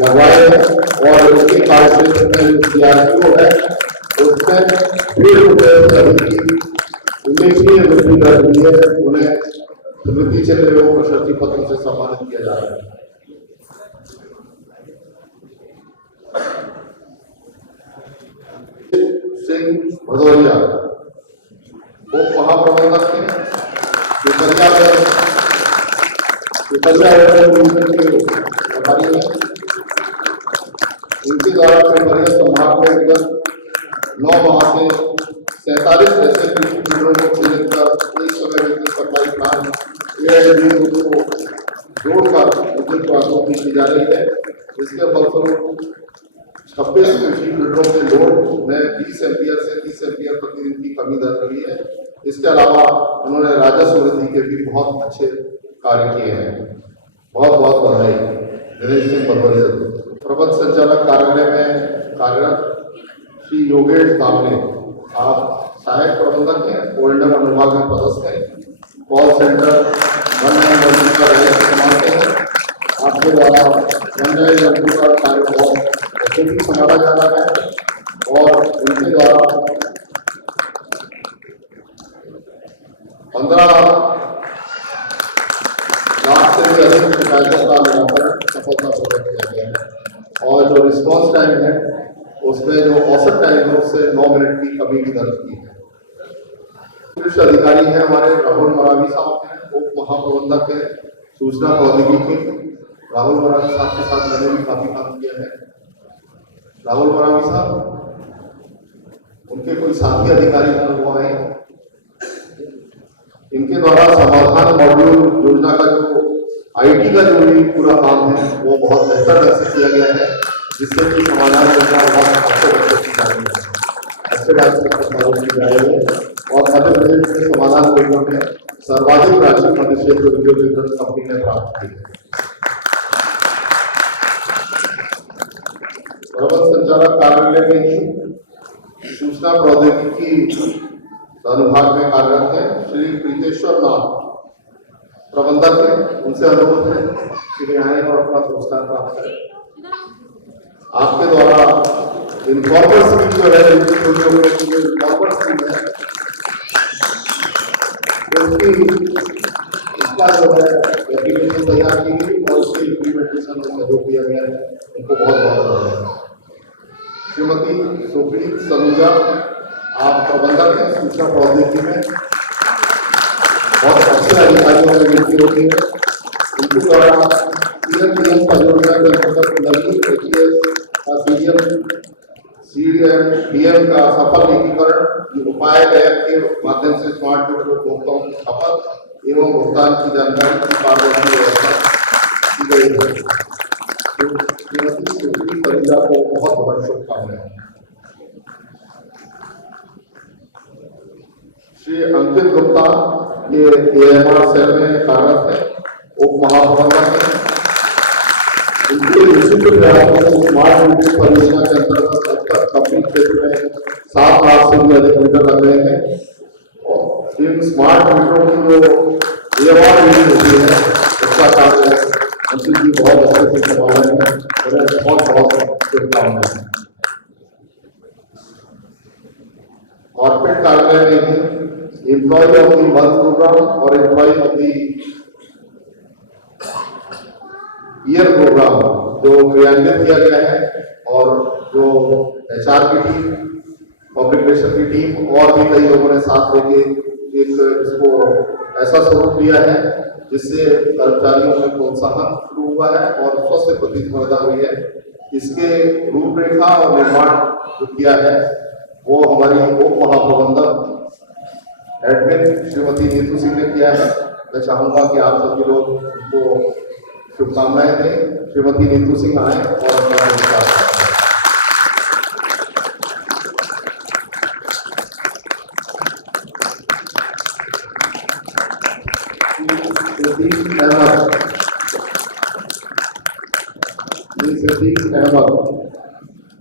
लगवाए हैं और उसके कार्य क्षेत्र में जो DRPO है उसमें 1.5 रुपये से अधिक की उल्लेखनीय वृद्धि कर दी है। उन्हें स्मृति चिन्ह एवं प्रशस्ति पत्र से सम्मानित किया जा रहा है। सिंह भदौरिया उप महाप्रबंधक थे इनके द्वारा संभाग में विगत 9 माह से 47 ऐसे कृषि केंद्रों को प्रेरित कर एक समय में सरकारी प्लान को जोड़कर उचित प्राथमिकता की जा रही है। इसके फलस्वरूप 26 कृषि फील्डों के लोड में 20 एम्पियर से 30 एम्पियर प्रतिदिन की कमी दर्ज हुई है। इसके अलावा उन्होंने राजस्व वृद्धि के भी बहुत अच्छे कार्य किए हैं। बहुत बहुत बधाई दिनेश सिंह भदौरिया। प्रबंध संचालक कार्यालय में कार्यरत श्री योगेश दामले, आप सहायक प्रबंधक हैं, ओएंडम अनुभाग में पदस्थ हैं, कॉल सेंटर 19 का संभालते हैं। आपके द्वारा 19 का कार्य बहुत भी संभाला जा रहा है और उनके द्वारा 15 लाख से भी अधिक शिकायतों का निराकरण सफलतापूर्वक किया गया है और जो रिस्पॉन्स टाइम है उसमें जो औसत टाइम है उससे 9 मिनट की कमी भी दर्ज की है। शीर्ष अधिकारी हैं हमारे राहुल मरावी साहब हैं, उप महाप्रबंधक है सूचना प्रौद्योगिकी। राहुल मरावी साहब के साथ मैंने भी काफी काम किया है। राहुल मरावी साहब, उनके कोई साथी अधिकारी हुआ है, इनके द्वारा समाधान मॉड्यूल योजना का जो IT का जो भी पूरा काम है वो बहुत बेहतर ढंग से किया गया है, जिससे कि समाधान योजना बहुत अच्छे ढंग से की जा रही है, अच्छे ढंग से प्रभावित की जा रही है और मध्य प्रदेश में समाधान योजना में सर्वाधिक राशि मध्य क्षेत्र उद्योग वितरण कंपनी ने प्राप्त की है। प्रबंध संचालक कार्यालय में ही सूचना प्रौद्योगिकी अनुभाग में कार्यरत है श्री प्रीतेश्वर नाथ, प्रबंधक है, उनसे अनुरोध है कि आए और अपना पुरस्कार प्राप्त करें। आपके द्वारा इनकॉर्पोरेट स्कीम जो है इनकॉर्पोरेट स्कीम है उसका जो है एप्लीकेशन तैयार की गई और उसके इम्प्लीमेंटेशन में सहयोग किया गया है, उनको बहुत बहुत धन्यवाद। श्रीमती सुप्रीत सलूजा, आप प्रबंधक हैं सूचना प्रौद्योगिकी में, बहुत अच्छे अधिकारियों में नियुक्ति होती है। उनके द्वारा पीएम परियोजना के अंतर्गत नवीन CDM का सफल एकीकरण उपाय के माध्यम से स्मार्ट मीटर उपभोक्ताओं की खपत एवं भुगतान की जानकारी की पारदर्शी व्यवस्था की गई है। श्रीमती सुप्रीत सलूजा को बहुत बहुत शुभकामनाएं। श्री अंकित गुप्ता, ये AMR सेल में कार्यरत है, उप महाप्रबंधक है। इनके निश्चित ग्राहकों को स्मार्ट मीटर परियोजना के अंतर्गत अब तक कंपनी क्षेत्र में 7 लाख से भी अधिक मीटर लग गए हैं और इन स्मार्ट मीटरों की जो AMR रीडिंग होती है उसका कार्य है अंकित जी बहुत अच्छे से संभाल रहे हैं, उन्हें बहुत बहुत शुभकामनाएं। कॉर्पोरेट कार्यालय में ही employee of the month programme और employee of the year programme जो क्रियान्वित किया गया है और जो HR की टीम, पब्लिक रिलेशन की टीम और भी कई लोगों ने साथ लेके एक इसको ऐसा स्वरूप दिया है जिससे कर्मचारियों में प्रोत्साहन शुरू हुआ है और स्वस्थ प्रतिस्पर्धा हुई है। इसके रूपरेखा और निर्माण जो किया है वो हमारी उप महाप्रबंधक एडमिन श्रीमती नीतू सिंह ने किया है। मैं चाहूंगा कि आप सभी लोग उनको शुभकामनाएं दें। श्रीमती नीतू सिंह आए और अपना नमस्कार करें।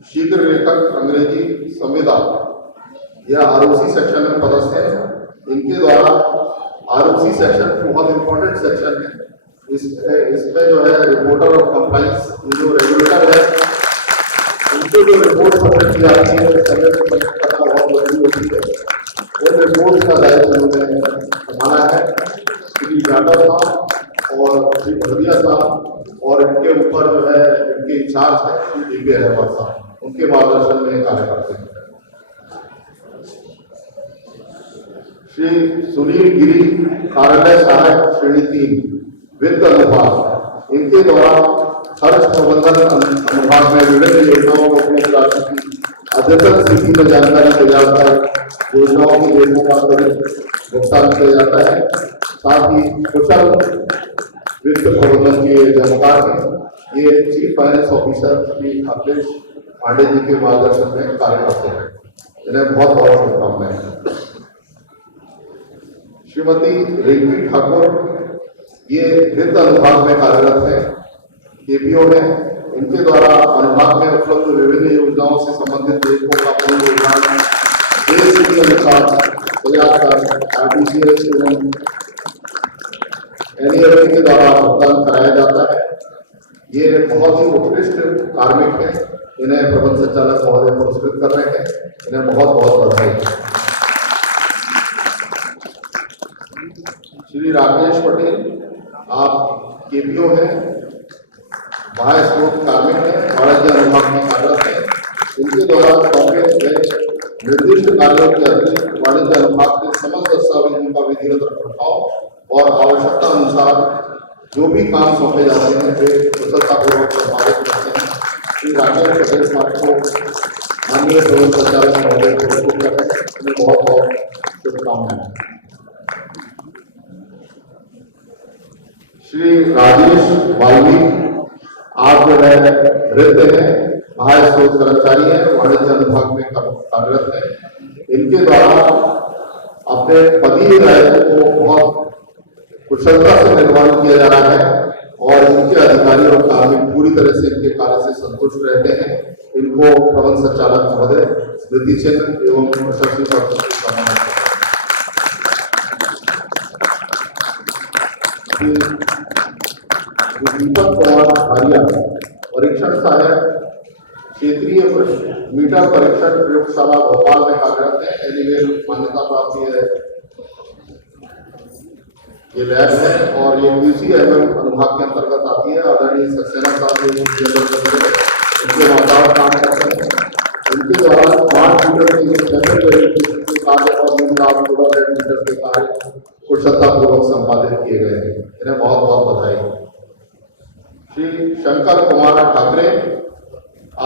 शीघ्र लेखक अंग्रेजी संविदा, यह ROC सेक्शन में पदस्थ है। इनके द्वारा ROC सेक्शन बहुत इंपॉर्टेंट सेक्शन है इसमें जो है रिपोर्टर ऑफ कंप्लाइंस जो रेगुलेटर है उनको जो रिपोर्ट सबमिट की जाती है समय पे सबमिट करना बहुत जरूरी होती है। उन रिपोर्ट का दायित्व उन्होंने संभाला है। श्री यादव साहब और श्री भदिया साहब और इनके ऊपर जो है इनके इंचार्ज है श्री दिव्य अहमद साहब, उनके मार्गदर्शन में कार्य करते हैं। श्री सुनील गिरी कार्यालय सहायक श्रेणी 3 वित्त अनुभाग, इनके द्वारा खर्च प्रबंधन अनुभाग में विभिन्न योजनाओं को उपलब्ध राशि की अद्यतन स्थिति में जानकारी तैयार कर योजनाओं की योजना का भुगतान किया जाता है। साथ ही कुशल वित्त प्रबंधन के जानकार हैं ये chief finance officer Shri Akhilesh Pandey ji के मार्गदर्शन में कार्य करते हैं। इन्हें बहुत बहुत शुभकामनाएं। श्रीमती रेखवी ठाकुर ये वित्त अनुभाग में कार्यरत है, केपीओ है। इनके द्वारा अनुभाग में उपलब्ध विभिन्न योजनाओं से संबंधित देशों का पूर्ण विवरण देश के अनुसार तैयार कर आरटीजीएस एवं एनईएफटी के द्वारा भुगतान कराया जाता है। ये बहुत ही उत्कृष्ट कार्मिक है। इन्हें प्रबंध संचालक महोदय पुरस्कृत कर रहे हैं। इन्हें बहुत बहुत बधाई। श्री राकेश पटेल आप केपीओ हैं, बाह्य स्रोत कार्मिक हैं, वाणिज्य अनुभाग में कार्यरत हैं। इनके द्वारा सौंपे गए निर्दिष्ट कार्यों के अतिरिक्त वाणिज्य अनुभाग के समस्त दस्तावेजों का विधिवत रखरखाव और आवश्यकता अनुसार जो भी काम सौंपे जाते हैं वे कुशलतापूर्वक संपादित करते हैं। श्री राकेश पटेल साहब को माननीय प्रबंध संचालक महोदय पुरस्कृत करते हैं। उन्हें बहुत बहुत शुभकामनाएं। श्री राजेश वाल्मीकि आप जो है वृद्ध हैं, बाह्य स्रोत कर्मचारी हैं, वाणिज्य अनुभाग में कार्यरत हैं। इनके द्वारा अपने पदीय दायित्व को बहुत कुशलता से निर्वहन किया जा रहा है और इनके अधिकारी और कार्मिक पूरी तरह से इनके कार्य से संतुष्ट रहते हैं। इनको प्रबंध संचालक महोदय स्मृति चिन्ह एवं प्रशस्ति पत्र से सम्मानित करते हैं। दीपक कुमार आर्या परीक्षण सहायक क्षेत्रीय मीटर परीक्षण प्रयोगशाला भोपाल में कार्यरत है। एलिवेल मान्यता प्राप्त ये लैब है और ये QCMM अनुभाग के अंतर्गत आती है। आदरणीय सक्सेना साहब इनके माताओं काम करते हैं। इनके द्वारा स्मार्ट मीटर के कार्य और मीटर के कार्य कुशलतापूर्वक संपादित किए गए हैं। इन्हें बहुत बहुत बधाई। श्री शंकर कुमार ठाकरे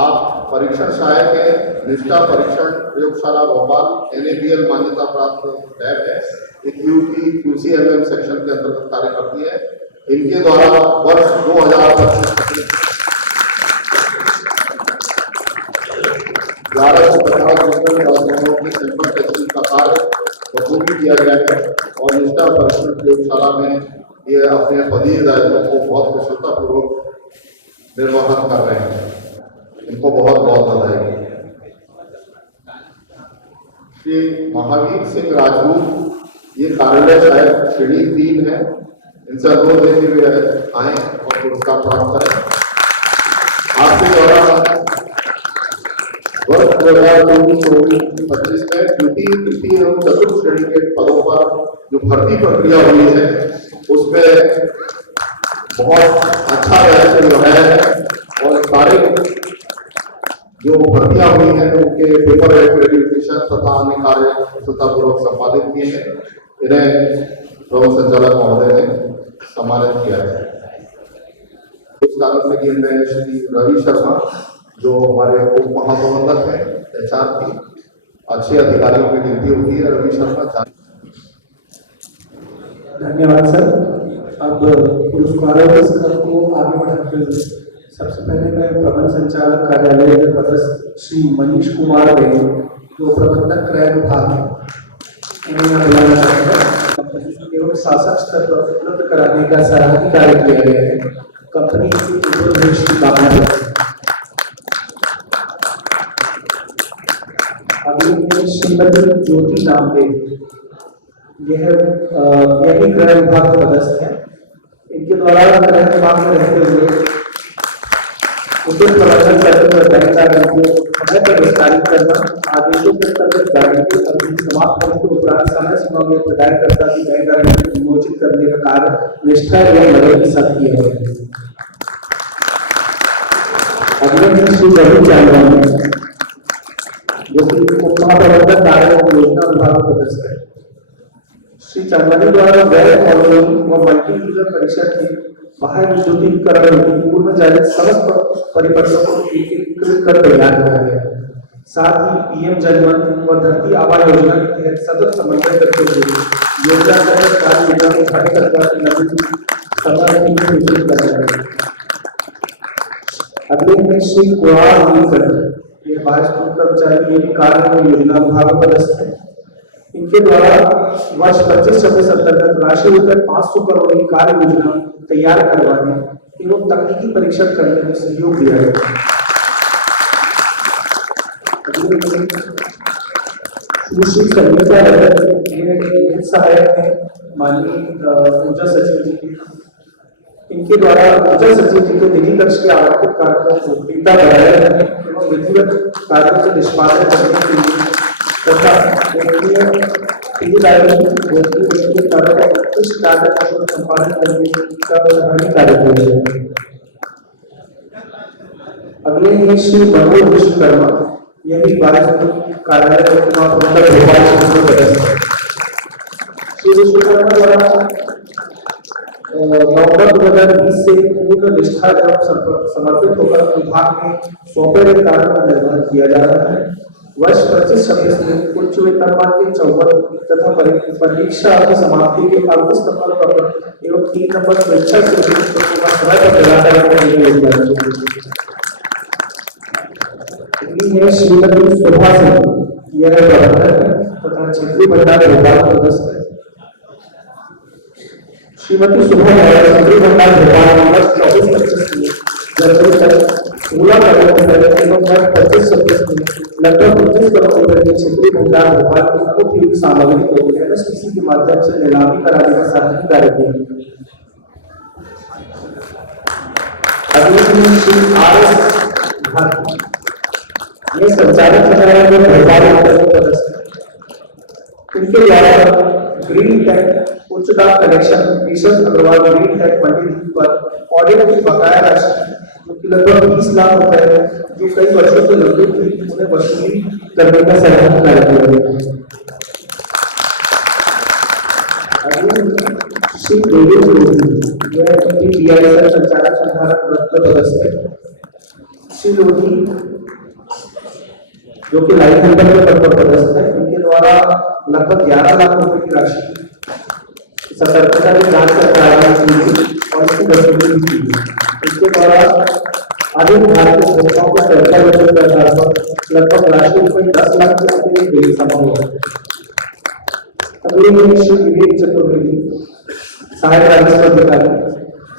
आप परीक्षण सहायक है, निष्ठा परीक्षण प्रयोगशाला भोपाल NABL मान्यता प्राप्त लैब है। QCMM सेक्शन के अंतर्गत कार्य करती है। इनके द्वारा वर्ष 2025 1150 की सैंपल टेस्टिंग का कार्य बखूबी किया गया है और निष्ठा परीक्षण प्रयोगशाला में ये अपने पदीय दायित्वों को बहुत कुशलतापूर्वक निर्वहन कर रहे हैं। इनको बहुत बहुत बधाई। श्री महावीर सिंह राजपूत ये कार्यालय सहायक श्रेणी 3 है। इनसे अनुरोध है कि वे आए और पुरस्कार प्राप्त करें। आपके द्वारा वर्ष 2024-25 में तृतीय एवं चतुर्थ श्रेणी के पदों पर जो भर्ती प्रक्रिया हुई है उसमें बहुत अच्छा प्रदर्शन रहा है और सारे जो भर्तियां हुई हैं उनके पेपर वेरिफिकेशन तथा अन्य कार्य कुशलतापूर्वक संपादित किए हैं। इन्हें प्रबंध संचालक महोदय ने सम्मानित किया है। पुरस्कारों में गिन रहे श्री रवि शर्मा जो हमारे उप महाप्रबंधक हैं HR की। अच्छे अधिकारियों की गिनती होती है। रवि शर्मा। धन्यवाद सर। अब पुरस्कारों के स्तर को आगे बढ़ाते हुए सबसे पहले मैं प्रबंध संचालक कार्यालय में पदस्थ श्री मनीष कुमार बेन जो प्रबंधक क्रय विभाग है उन्हें यहाँ बुलाना चाहूँगा। एवं शासक स्तर पर उपलब्ध कराने का सराहनीय कार्य किया गया है। कंपनी की पूर्वदर्शी की कामना करते हैं। अगली श्रीमती ज्योति नामदेव यही क्रय विभाग पदस्थ है। इनके इनके द्वारा गृह विभाग में रहते हुए उचित प्रबंधन करते हुए बैंकदारों को समय पर विस्तारित करना, आदेशों के अंतर्गत गारंटी अवधि समाप्त होने के उपरांत समय सीमा में प्रदायकर्ता की बैंक गारंटी विमोचित करने का कार्य निष्ठा एवं लगन के साथ किया है। अगले दिन श्री रवि चांदवानी जो कि उप महाप्रबंधक कार्य एवं योजना विभाग के सदस्य है। श्री चांदवानी द्वारा गैर कॉलोनी व मल्टी यूजर परिषद के बाह्य विद्युतीकरण हेतु पूर्व में जारी समस्त परिपत्रों को एकीकृत कर तैयार किया गया है। साथ ही पीएम जनमन व धरती आबा योजना के तहत सतत समन्वय करते हुए योजना के कार्य योजना के कार्यकर्ता की नवीन समय निश्चित कर रहे हैं। अगले में श्री कुमार ये भाजपा कर्मचारी ये भी कार्य में योजना विभाग पदस्थ है। इनके द्वारा वर्ष 25-26 अंतर्गत राशि रुपए 500 करोड़ की कार्य योजना तैयार करवाने एवं तकनीकी परीक्षण करने में सहयोग दिया है। श्री संगीता ये सहायक है माननीय ऊर्जा सचिव जी की। इनके द्वारा ऊर्जा सचिव जी के निजी कक्ष के आवंटित कार्यों को गंभीरता बढ़ाया जाने एवं विधिवत कार्यों के निष्पादन करने के लिए तथा संपादन करने का सराहनीय कार्य किया है। अगले ही श्री मनोज विश्वकर्मा यही कार्यालय श्री विश्वकर्मा द्वारा नवंबर 2020 से पूर्ण निष्ठा एवं समर्पित होकर विभाग में सौंपे गए कार्यों का निर्वहन किया जा रहा है। वर्ष 25-26 में उच्च वेतनमान के 54 तथा परीक्षा की समाप्ति के 38 नंबर पर एवं 3 नंबर परीक्षा से समय पर लगातार श्रीमती शोभा सिंह यह प्रबंधक है तथा क्षेत्रीय भंडार भोपाल सदस्य है। श्रीमती शोभा क्षेत्रीय भंडार भोपाल वर्ष 24-25 जनवरी तक 16 करोड़ रुपए एवं वर्ष 25-26 में लगभग 25 करोड़ रुपए के क्षेत्रीय भंडार भोपाल की अनुपयोगी सामग्री को एमएसटीसी के माध्यम से नीलामी कराने का सराहनीय कार्य किया। अगले श्री आरएस भारती ये संचालक संचालक भोपाल इनके द्वारा ग्रीन टेक उच्च दाब connection mission Agrawal green tech मंडी पर ऑडिट की बकाया राशि जो कि लगभग 20 लाख रुपए है जो कई वर्षों से लंबित थी उन्हें वसूली करने का सराहनीय कार्य किया। श्री लोधी यह पीआईएल संचालक संधारक सदस्य है। श्री लोधी जो कि लाइन नंबर के पद पर पदस्थ है। इनके द्वारा लगभग 11 लाख रुपए की राशि सतर्कता की जांच कर कार्रवाई की और इसकी वसूली की। इसके द्वारा अधिक भारतीय उपभोक्ताओं को चर्चा वसूल के आधार पर लगभग राशि रुपए 10 लाख के अतिरिक्त बिल संभव है। अगले श्री विवेक चतुर्वेदी सहायक राजस्व अधिकारी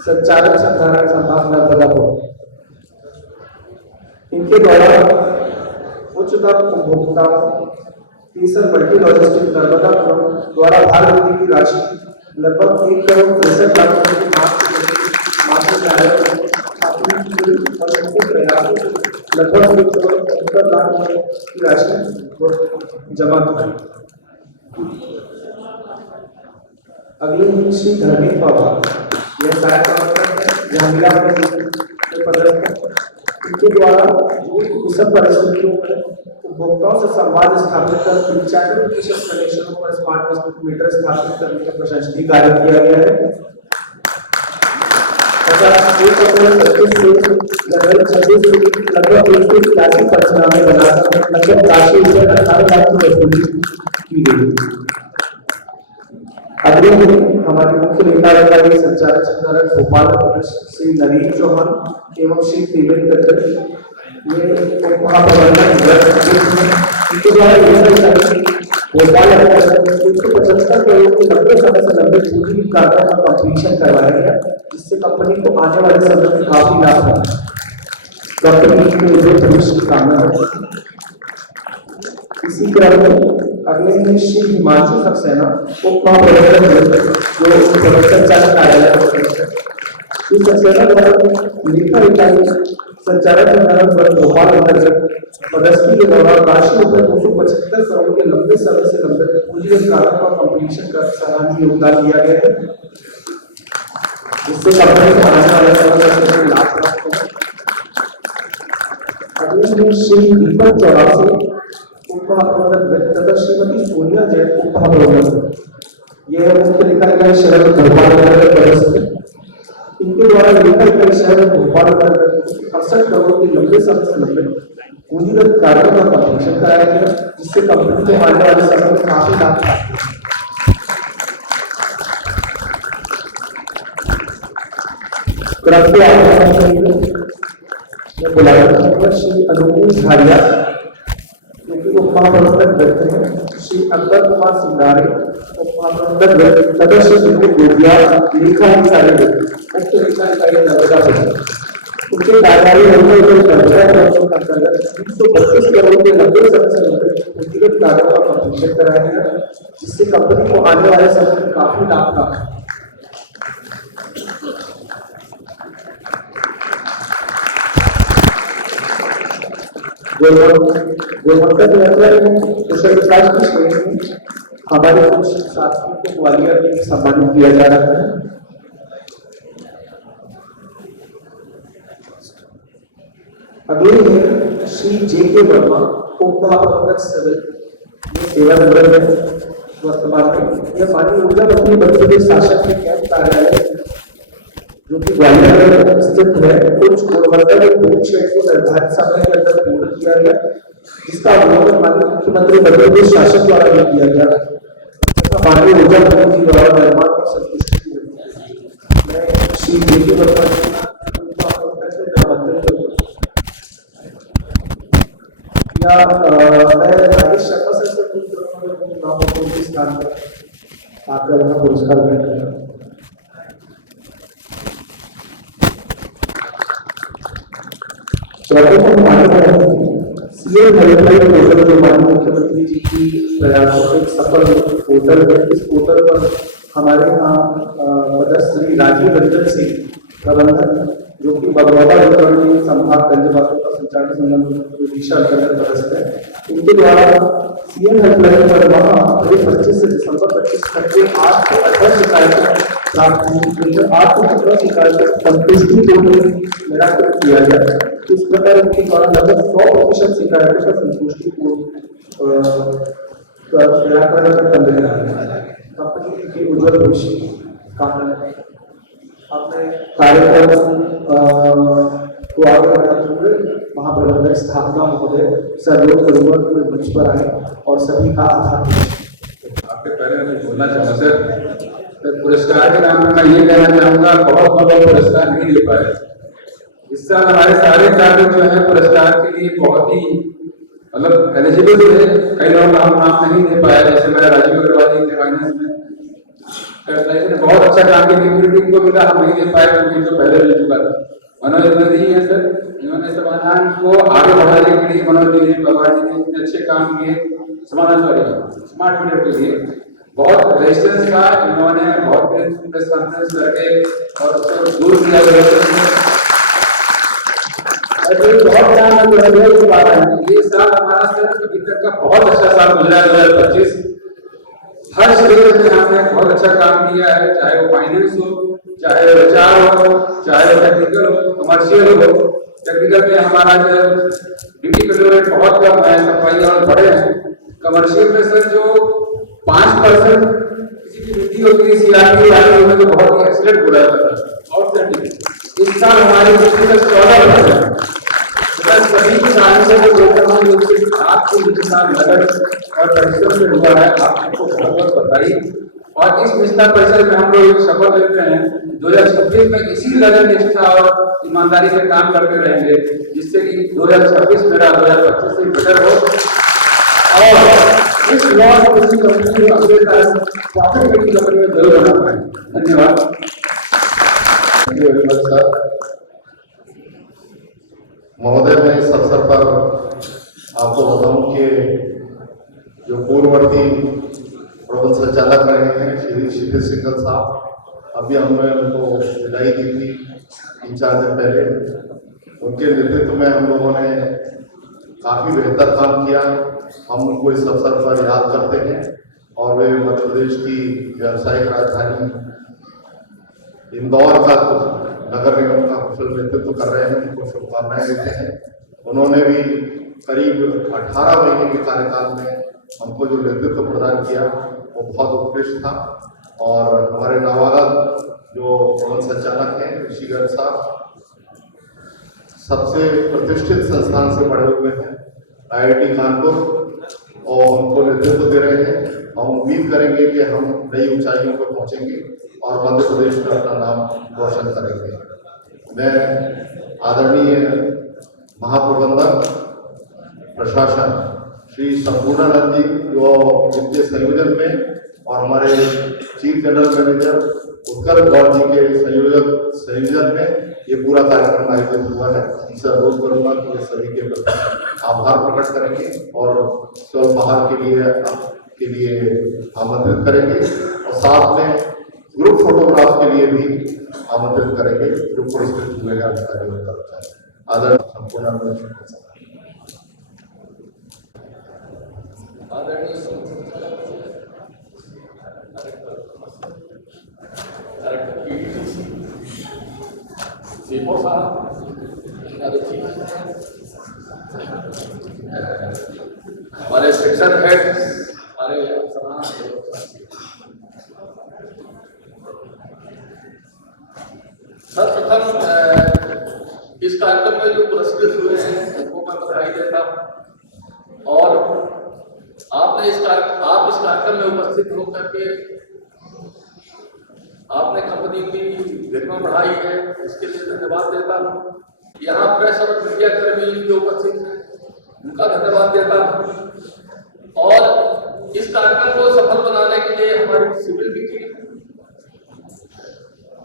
संचालक संधारक संभाग नर्मदापुर इनके द्वारा उच्चतम उपभोक्ताओं तीसर मल्टी लॉजिस्टिक नर्मदापुरम द्वारा भार वृद्धि की राशि लगभग 1 करोड़ 63 लाख रुपए की मात्र लगभग 1 करोड़ 75 लाख रुपए की राशि जमा की। अगले दिन श्री धर्मेंद्र बाबा यह सहायक प्रबंधक है पदस्थ। इनके द्वारा इस सब परिस्थितियों में उपभोक्ताओं से संवाद स्थापित कर 95% कनेक्शनों पर स्मार्ट मीटर स्थापित करने का प्रशंसनीय कार्य किया गया है। लगभग 181 पंचनामे बनाकर लगभग राशि 18 लाख की वसूली की गई। अगले दिन हमारे मुख्य लेखा अधिकारी संचालक संधारक भोपाल श्री नवीन चौहान एवं श्री त्रिवेंद्र दत्त ये महाप्रबंधक इनके द्वारा भोपाल 175 करोड़ के 90 समय से लंबे पूंजी कार्यों का कंप्लीशन करवाया गया जिससे कंपनी को आने वाले समय में काफी लाभ है। कंपनी के भविष्य की कामना है। इसी क्रम में अगले दिन श्री हिमांशु सक्सेना उप महाप्रबंधक जो प्रबंधक चालक कार्यालय श्री सक्सेना द्वारा लेखा इकाई संचालक मंडल भोपाल अंतर्गत पदस्थी के दौरान राशि रुपये 275 करोड़ के लंबे समय से लंबे पूंजीगत कार्यों का कंप्लीशन कर सराहनीय योगदान दिया गया है, जिससे कंपनी को आने वाले समय में लाभ प्राप्त होगा। अगले में श्री दीपक चौरासी उप महाप्रबंधक तथा श्रीमती सोनिया जैन उप महाप्रबंधक, यह मुख्य लिखा गया शहर भोपाल अंतर्गत। इनके द्वारा लिखा गया शहर भोपाल अंतर्गत 68 करोड़ के लंबे समय से लंबे पूंजीगत कार्यों का कंप्लीशन कराया गया, जिससे कंपनी को आने वाले समय में काफी लाभ प्राप्त होगा। बुलाया श्री अनुकूल झारिया जो कि उप महाप्रबंधक व्यक्ति हैं, श्री अकबर कुमार सिंगारे उप महाप्रबंधक व्यक्ति तथा श्री विनोद गोबिया लेखा अधिकारी मुख्य लेखा अधिकारी नर्मदा बजट। उनके कार्यकारी अंतर्गत 332 करोड़ के लंबे समय से लंबे व्यक्तिगत कार्यों का कंप्लीशन कराया गया, जिससे कंपनी को आने वाले समय में काफी लाभ प्राप्त कुशल विकास की श्रेणी में हमारे कुछ साथियों को ग्वालियर में सम्मानित किया जा रहा है। अगले हैं श्री जे के वर्मा उप महाप्रबंधक सिविल सेवानिवृत्त है वर्तमान में। यह माननीय ऊर्जा मंत्री मध्य प्रदेश शासन के कैंप कार्यालय जो कि ग्वालियर में स्थित है, कुछ गुणवत्ता के पूर्ण शेड को निर्धारित समय के अंदर पूर्ण किया गया, जिसका अवलोकन माननीय मुख्यमंत्री मध्य प्रदेश शासन द्वारा किया गया तथा माननीय ऊर्जा मंत्री द्वारा निर्माण की संतुष्टि की गई। मैं श्री जे के वर्मा या मैं राजेश शर्मा सर से पूछ रहा हूँ कि स्थान पर आकर पुरस्कार मिलेगा। सीएम हेल्पलाइन पोर्टल जो माननीय मुख्यमंत्री जी की प्रयासों से सफल पोर्टल है, इस पोर्टल पर हमारे यहाँ पदस्थ श्री राजीव रंजन सिंह प्रबंधक जो कि बगरौदा वितरण संभाग गंजबासों का संचालन संगठन दिशा अंतर्गत पदस्थ है, इनके द्वारा सीएम हेल्पलाइन पर वहाँ 25 से दिसंबर 25 तक के 8 से 18 शिकायतें प्राप्त हुई, 8 से 17 शिकायतें संतुष्टि निराकृत किया गया। इस प्रकार उनके द्वारा लगभग 100% शिकायतों का संतुष्टिपूर्ण निराकरण कर रहा है। कंपनी के उज्ज्वल भविष्य कामना है। अपने कार्यक्रम को आगे बढ़ाते हुए महाप्रबंधक स्थापना महोदय सहयोग करूंगा मंच पर आए और सभी का आभार। आपके पहले मैं बोलना चाहूँगा सर, पुरस्कार के नाम में मैं ये कहना चाहूँगा, बहुत बड़ा पुरस्कार नहीं दे पाए इस साल। हमारे सारे कार्य जो है पुरस्कार के लिए बहुत ही मतलब एलिजिबल थे, कई लोगों का हम नाम नहीं दे पाया, जैसे मैं राजीव अग्रवाल के फाइनेंस में ने बहुत अच्छा काम किया, लिक्विडिटी को मिला, हम नहीं दे पाए क्योंकि जो पहले मिल चुका था। मनोज द्विवेदी है सर, इन्होंने समाधान को आगे बढ़ाने के लिए मनोज द्विवेदी बाबा जी ने इतने अच्छे काम किए समाधान स्मार्ट मीटर के लिए। बहुत रेजिस्टेंस का इन्होंने बहुत प्रेस कॉन्फ्रेंस करके और उसको दूर किया गया। बहुत ध्यान ये साल हमारा सर अभी तक का बहुत अच्छा साल गुजरा 2025। हर क्षेत्र में हमने बहुत अच्छा काम किया है, चाहे वो फाइनेंस हो, चाहे विचार हो, चाहे टेक्निकल हो, कमर्शियल हो। टेक्निकल में हमारा जो ड्यूटी पेट्रोल रेट बहुत कम है, सफाई और बड़े हैं। कमर्शियल में सर जो 5% किसी की वृद्धि होती है सीआरपी वाली में तो बहुत ही एक्सीलेंट हो रहा था। और इस साल हमारे 14% सभी किसानों से आपको किसान लगन और परिश्रम से हुआ है, आपको बहुत बहुत बधाई। और इस विस्तार परिषद में हम लोग शपथ लेते हैं 2026 में इसी लगन निष्ठा और ईमानदारी से काम करते रहेंगे, जिससे कि 2026 मेरा 2025 से बेहतर हो और इस लॉस को किसी कंपनी को अगले साल प्रॉफिट की कंपनी में जरूर बना पाए। धन्यवाद। महोदय, मैं इस अवसर पर आपको बताऊं कि जो पूर्ववर्ती प्रबंध संचालक रहे हैं श्री क्षितिज सिंघल साहब, अभी हमने उनको विदाई दी थी इंचार्ज है पहले, उनके नेतृत्व में हम लोगों ने काफी बेहतर काम किया। हम उनको इस अवसर पर याद करते हैं और वे मध्य प्रदेश की व्यावसायिक राजधानी इंदौर का नगर निगम का कुशल नेतृत्व कर रहे हैं, उनको शुभकामनाएं देते हैं। उन्होंने भी करीब 18 महीने के कार्यकाल में हमको जो नेतृत्व प्रदान किया वो बहुत उत्कृष्ट था। और हमारे नवागत जो भवन संचालक हैं ऋषिगढ़ साहब, सबसे प्रतिष्ठित संस्थान से पढ़े हुए हैं, IIT कानपुर, और उनको नेतृत्व दे रहे हैं। हम उम्मीद करेंगे कि हम नई ऊंचाइयों पर पहुंचेंगे और मध्य प्रदेश में अपना नाम रोशन करेंगे। मैं आदरणीय महाप्रबंधक प्रशासन श्री संपूर्णानंद जी जो वित्तीय संयोजन में और हमारे चीफ जनरल मैनेजर उत्कर्ष गौर जी के संयोजन में ये पूरा कार्यक्रम आयोजित हुआ है। इनसे अनुरोध करूंगा कि ये सभी के प्रति आभार प्रकट करेंगे और स्वल्पाहार के लिए आमंत्रित करेंगे और साथ में ग्रुप फोटोग्राफ के लिए भी आमंत्रित करेंगे। ग्रुप पुरस्कृत हुए अधिकारियों का आदर संपूर्ण हमारे सेक्शन हेड, हमारे सर्वप्रथम इस कार्यक्रम में जो पुरस्कृत हुए हैं उनको मैं बधाई देता हूँ। और आप इस कार्यक्रम में उपस्थित होकर के आपने कंपनी की गरिमा बढ़ाई है, इसके लिए धन्यवाद देता हूँ। यहाँ प्रेस और मीडिया कर्मी जो उपस्थित हैं उनका धन्यवाद देता हूँ। और इस कार्यक्रम को सफल बनाने के लिए हमारी सिविल की टीम,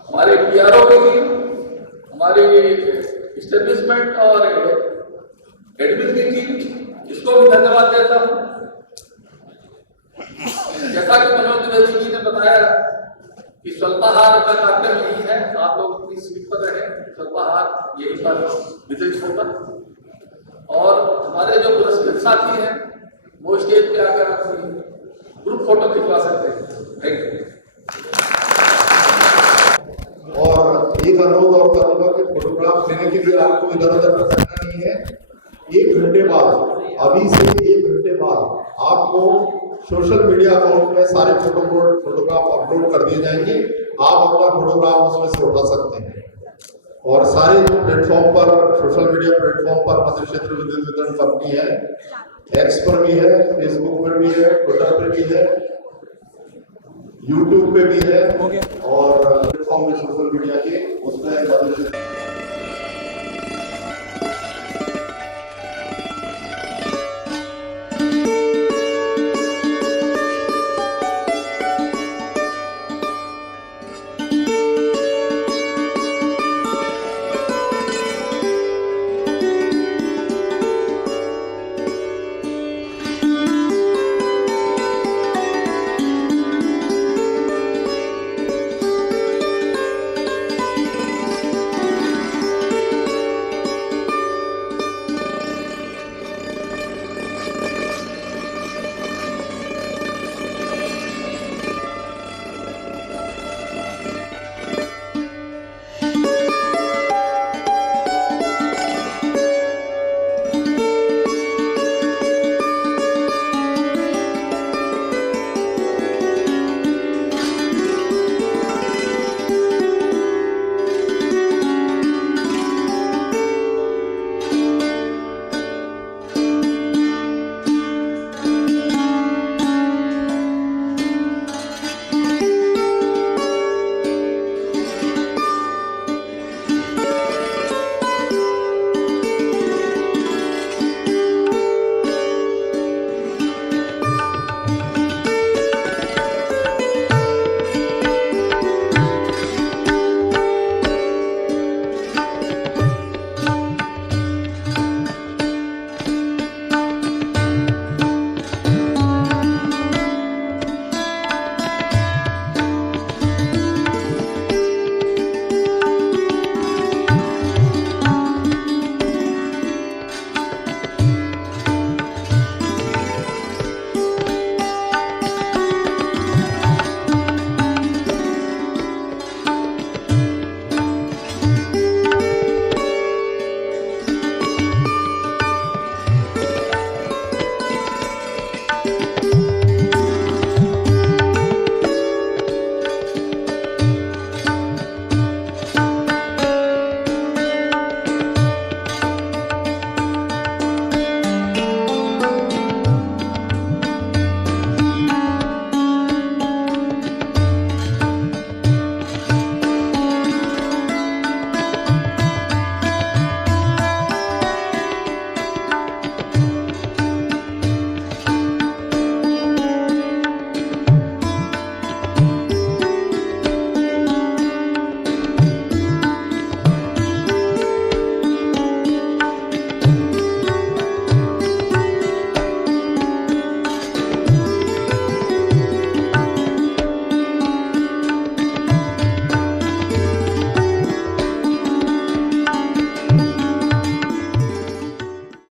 हमारे PRO की टीम, हमारी इस्टेब्लिशमेंट और एडमिन की टीम, इसको भी धन्यवाद देता हूँ। जैसा कि मनोज द्विवेदी जी ने बताया कि स्वल्पाहार का कार्यक्रम यही है, आप लोग अपनी सीट पर रहे, स्वल्पाहार यही पर वितरित होगा। और हमारे जो पुरस्कृत साथी हैं वो स्टेज पे आकर अपनी ग्रुप फोटो खिंचवा सकते हैं। Thank you. और एक अनुरोध और करूंगा कि फोटोग्राफ लेने के लिए आपको इधर उधर भटकना नहीं है। 1 घंटे बाद, अभी से 1 घंटे बाद आपको सोशल मीडिया अकाउंट में सारे फोटोग्राफ अपलोड कर दिए जाएंगे। आप अपना फोटोग्राफ उसमें से उठा सकते हैं। और सारे जो प्लेटफॉर्म पर, सोशल मीडिया प्लेटफॉर्म पर मध्य क्षेत्र विद्युत वितरण कंपनी है, एक्स पर भी है, फेसबुक पर भी है, ट्विटर पर भी है, यूट्यूब पे भी है और प्लेटफॉर्म में सोशल मीडिया के उसमें मध्य क्षेत्र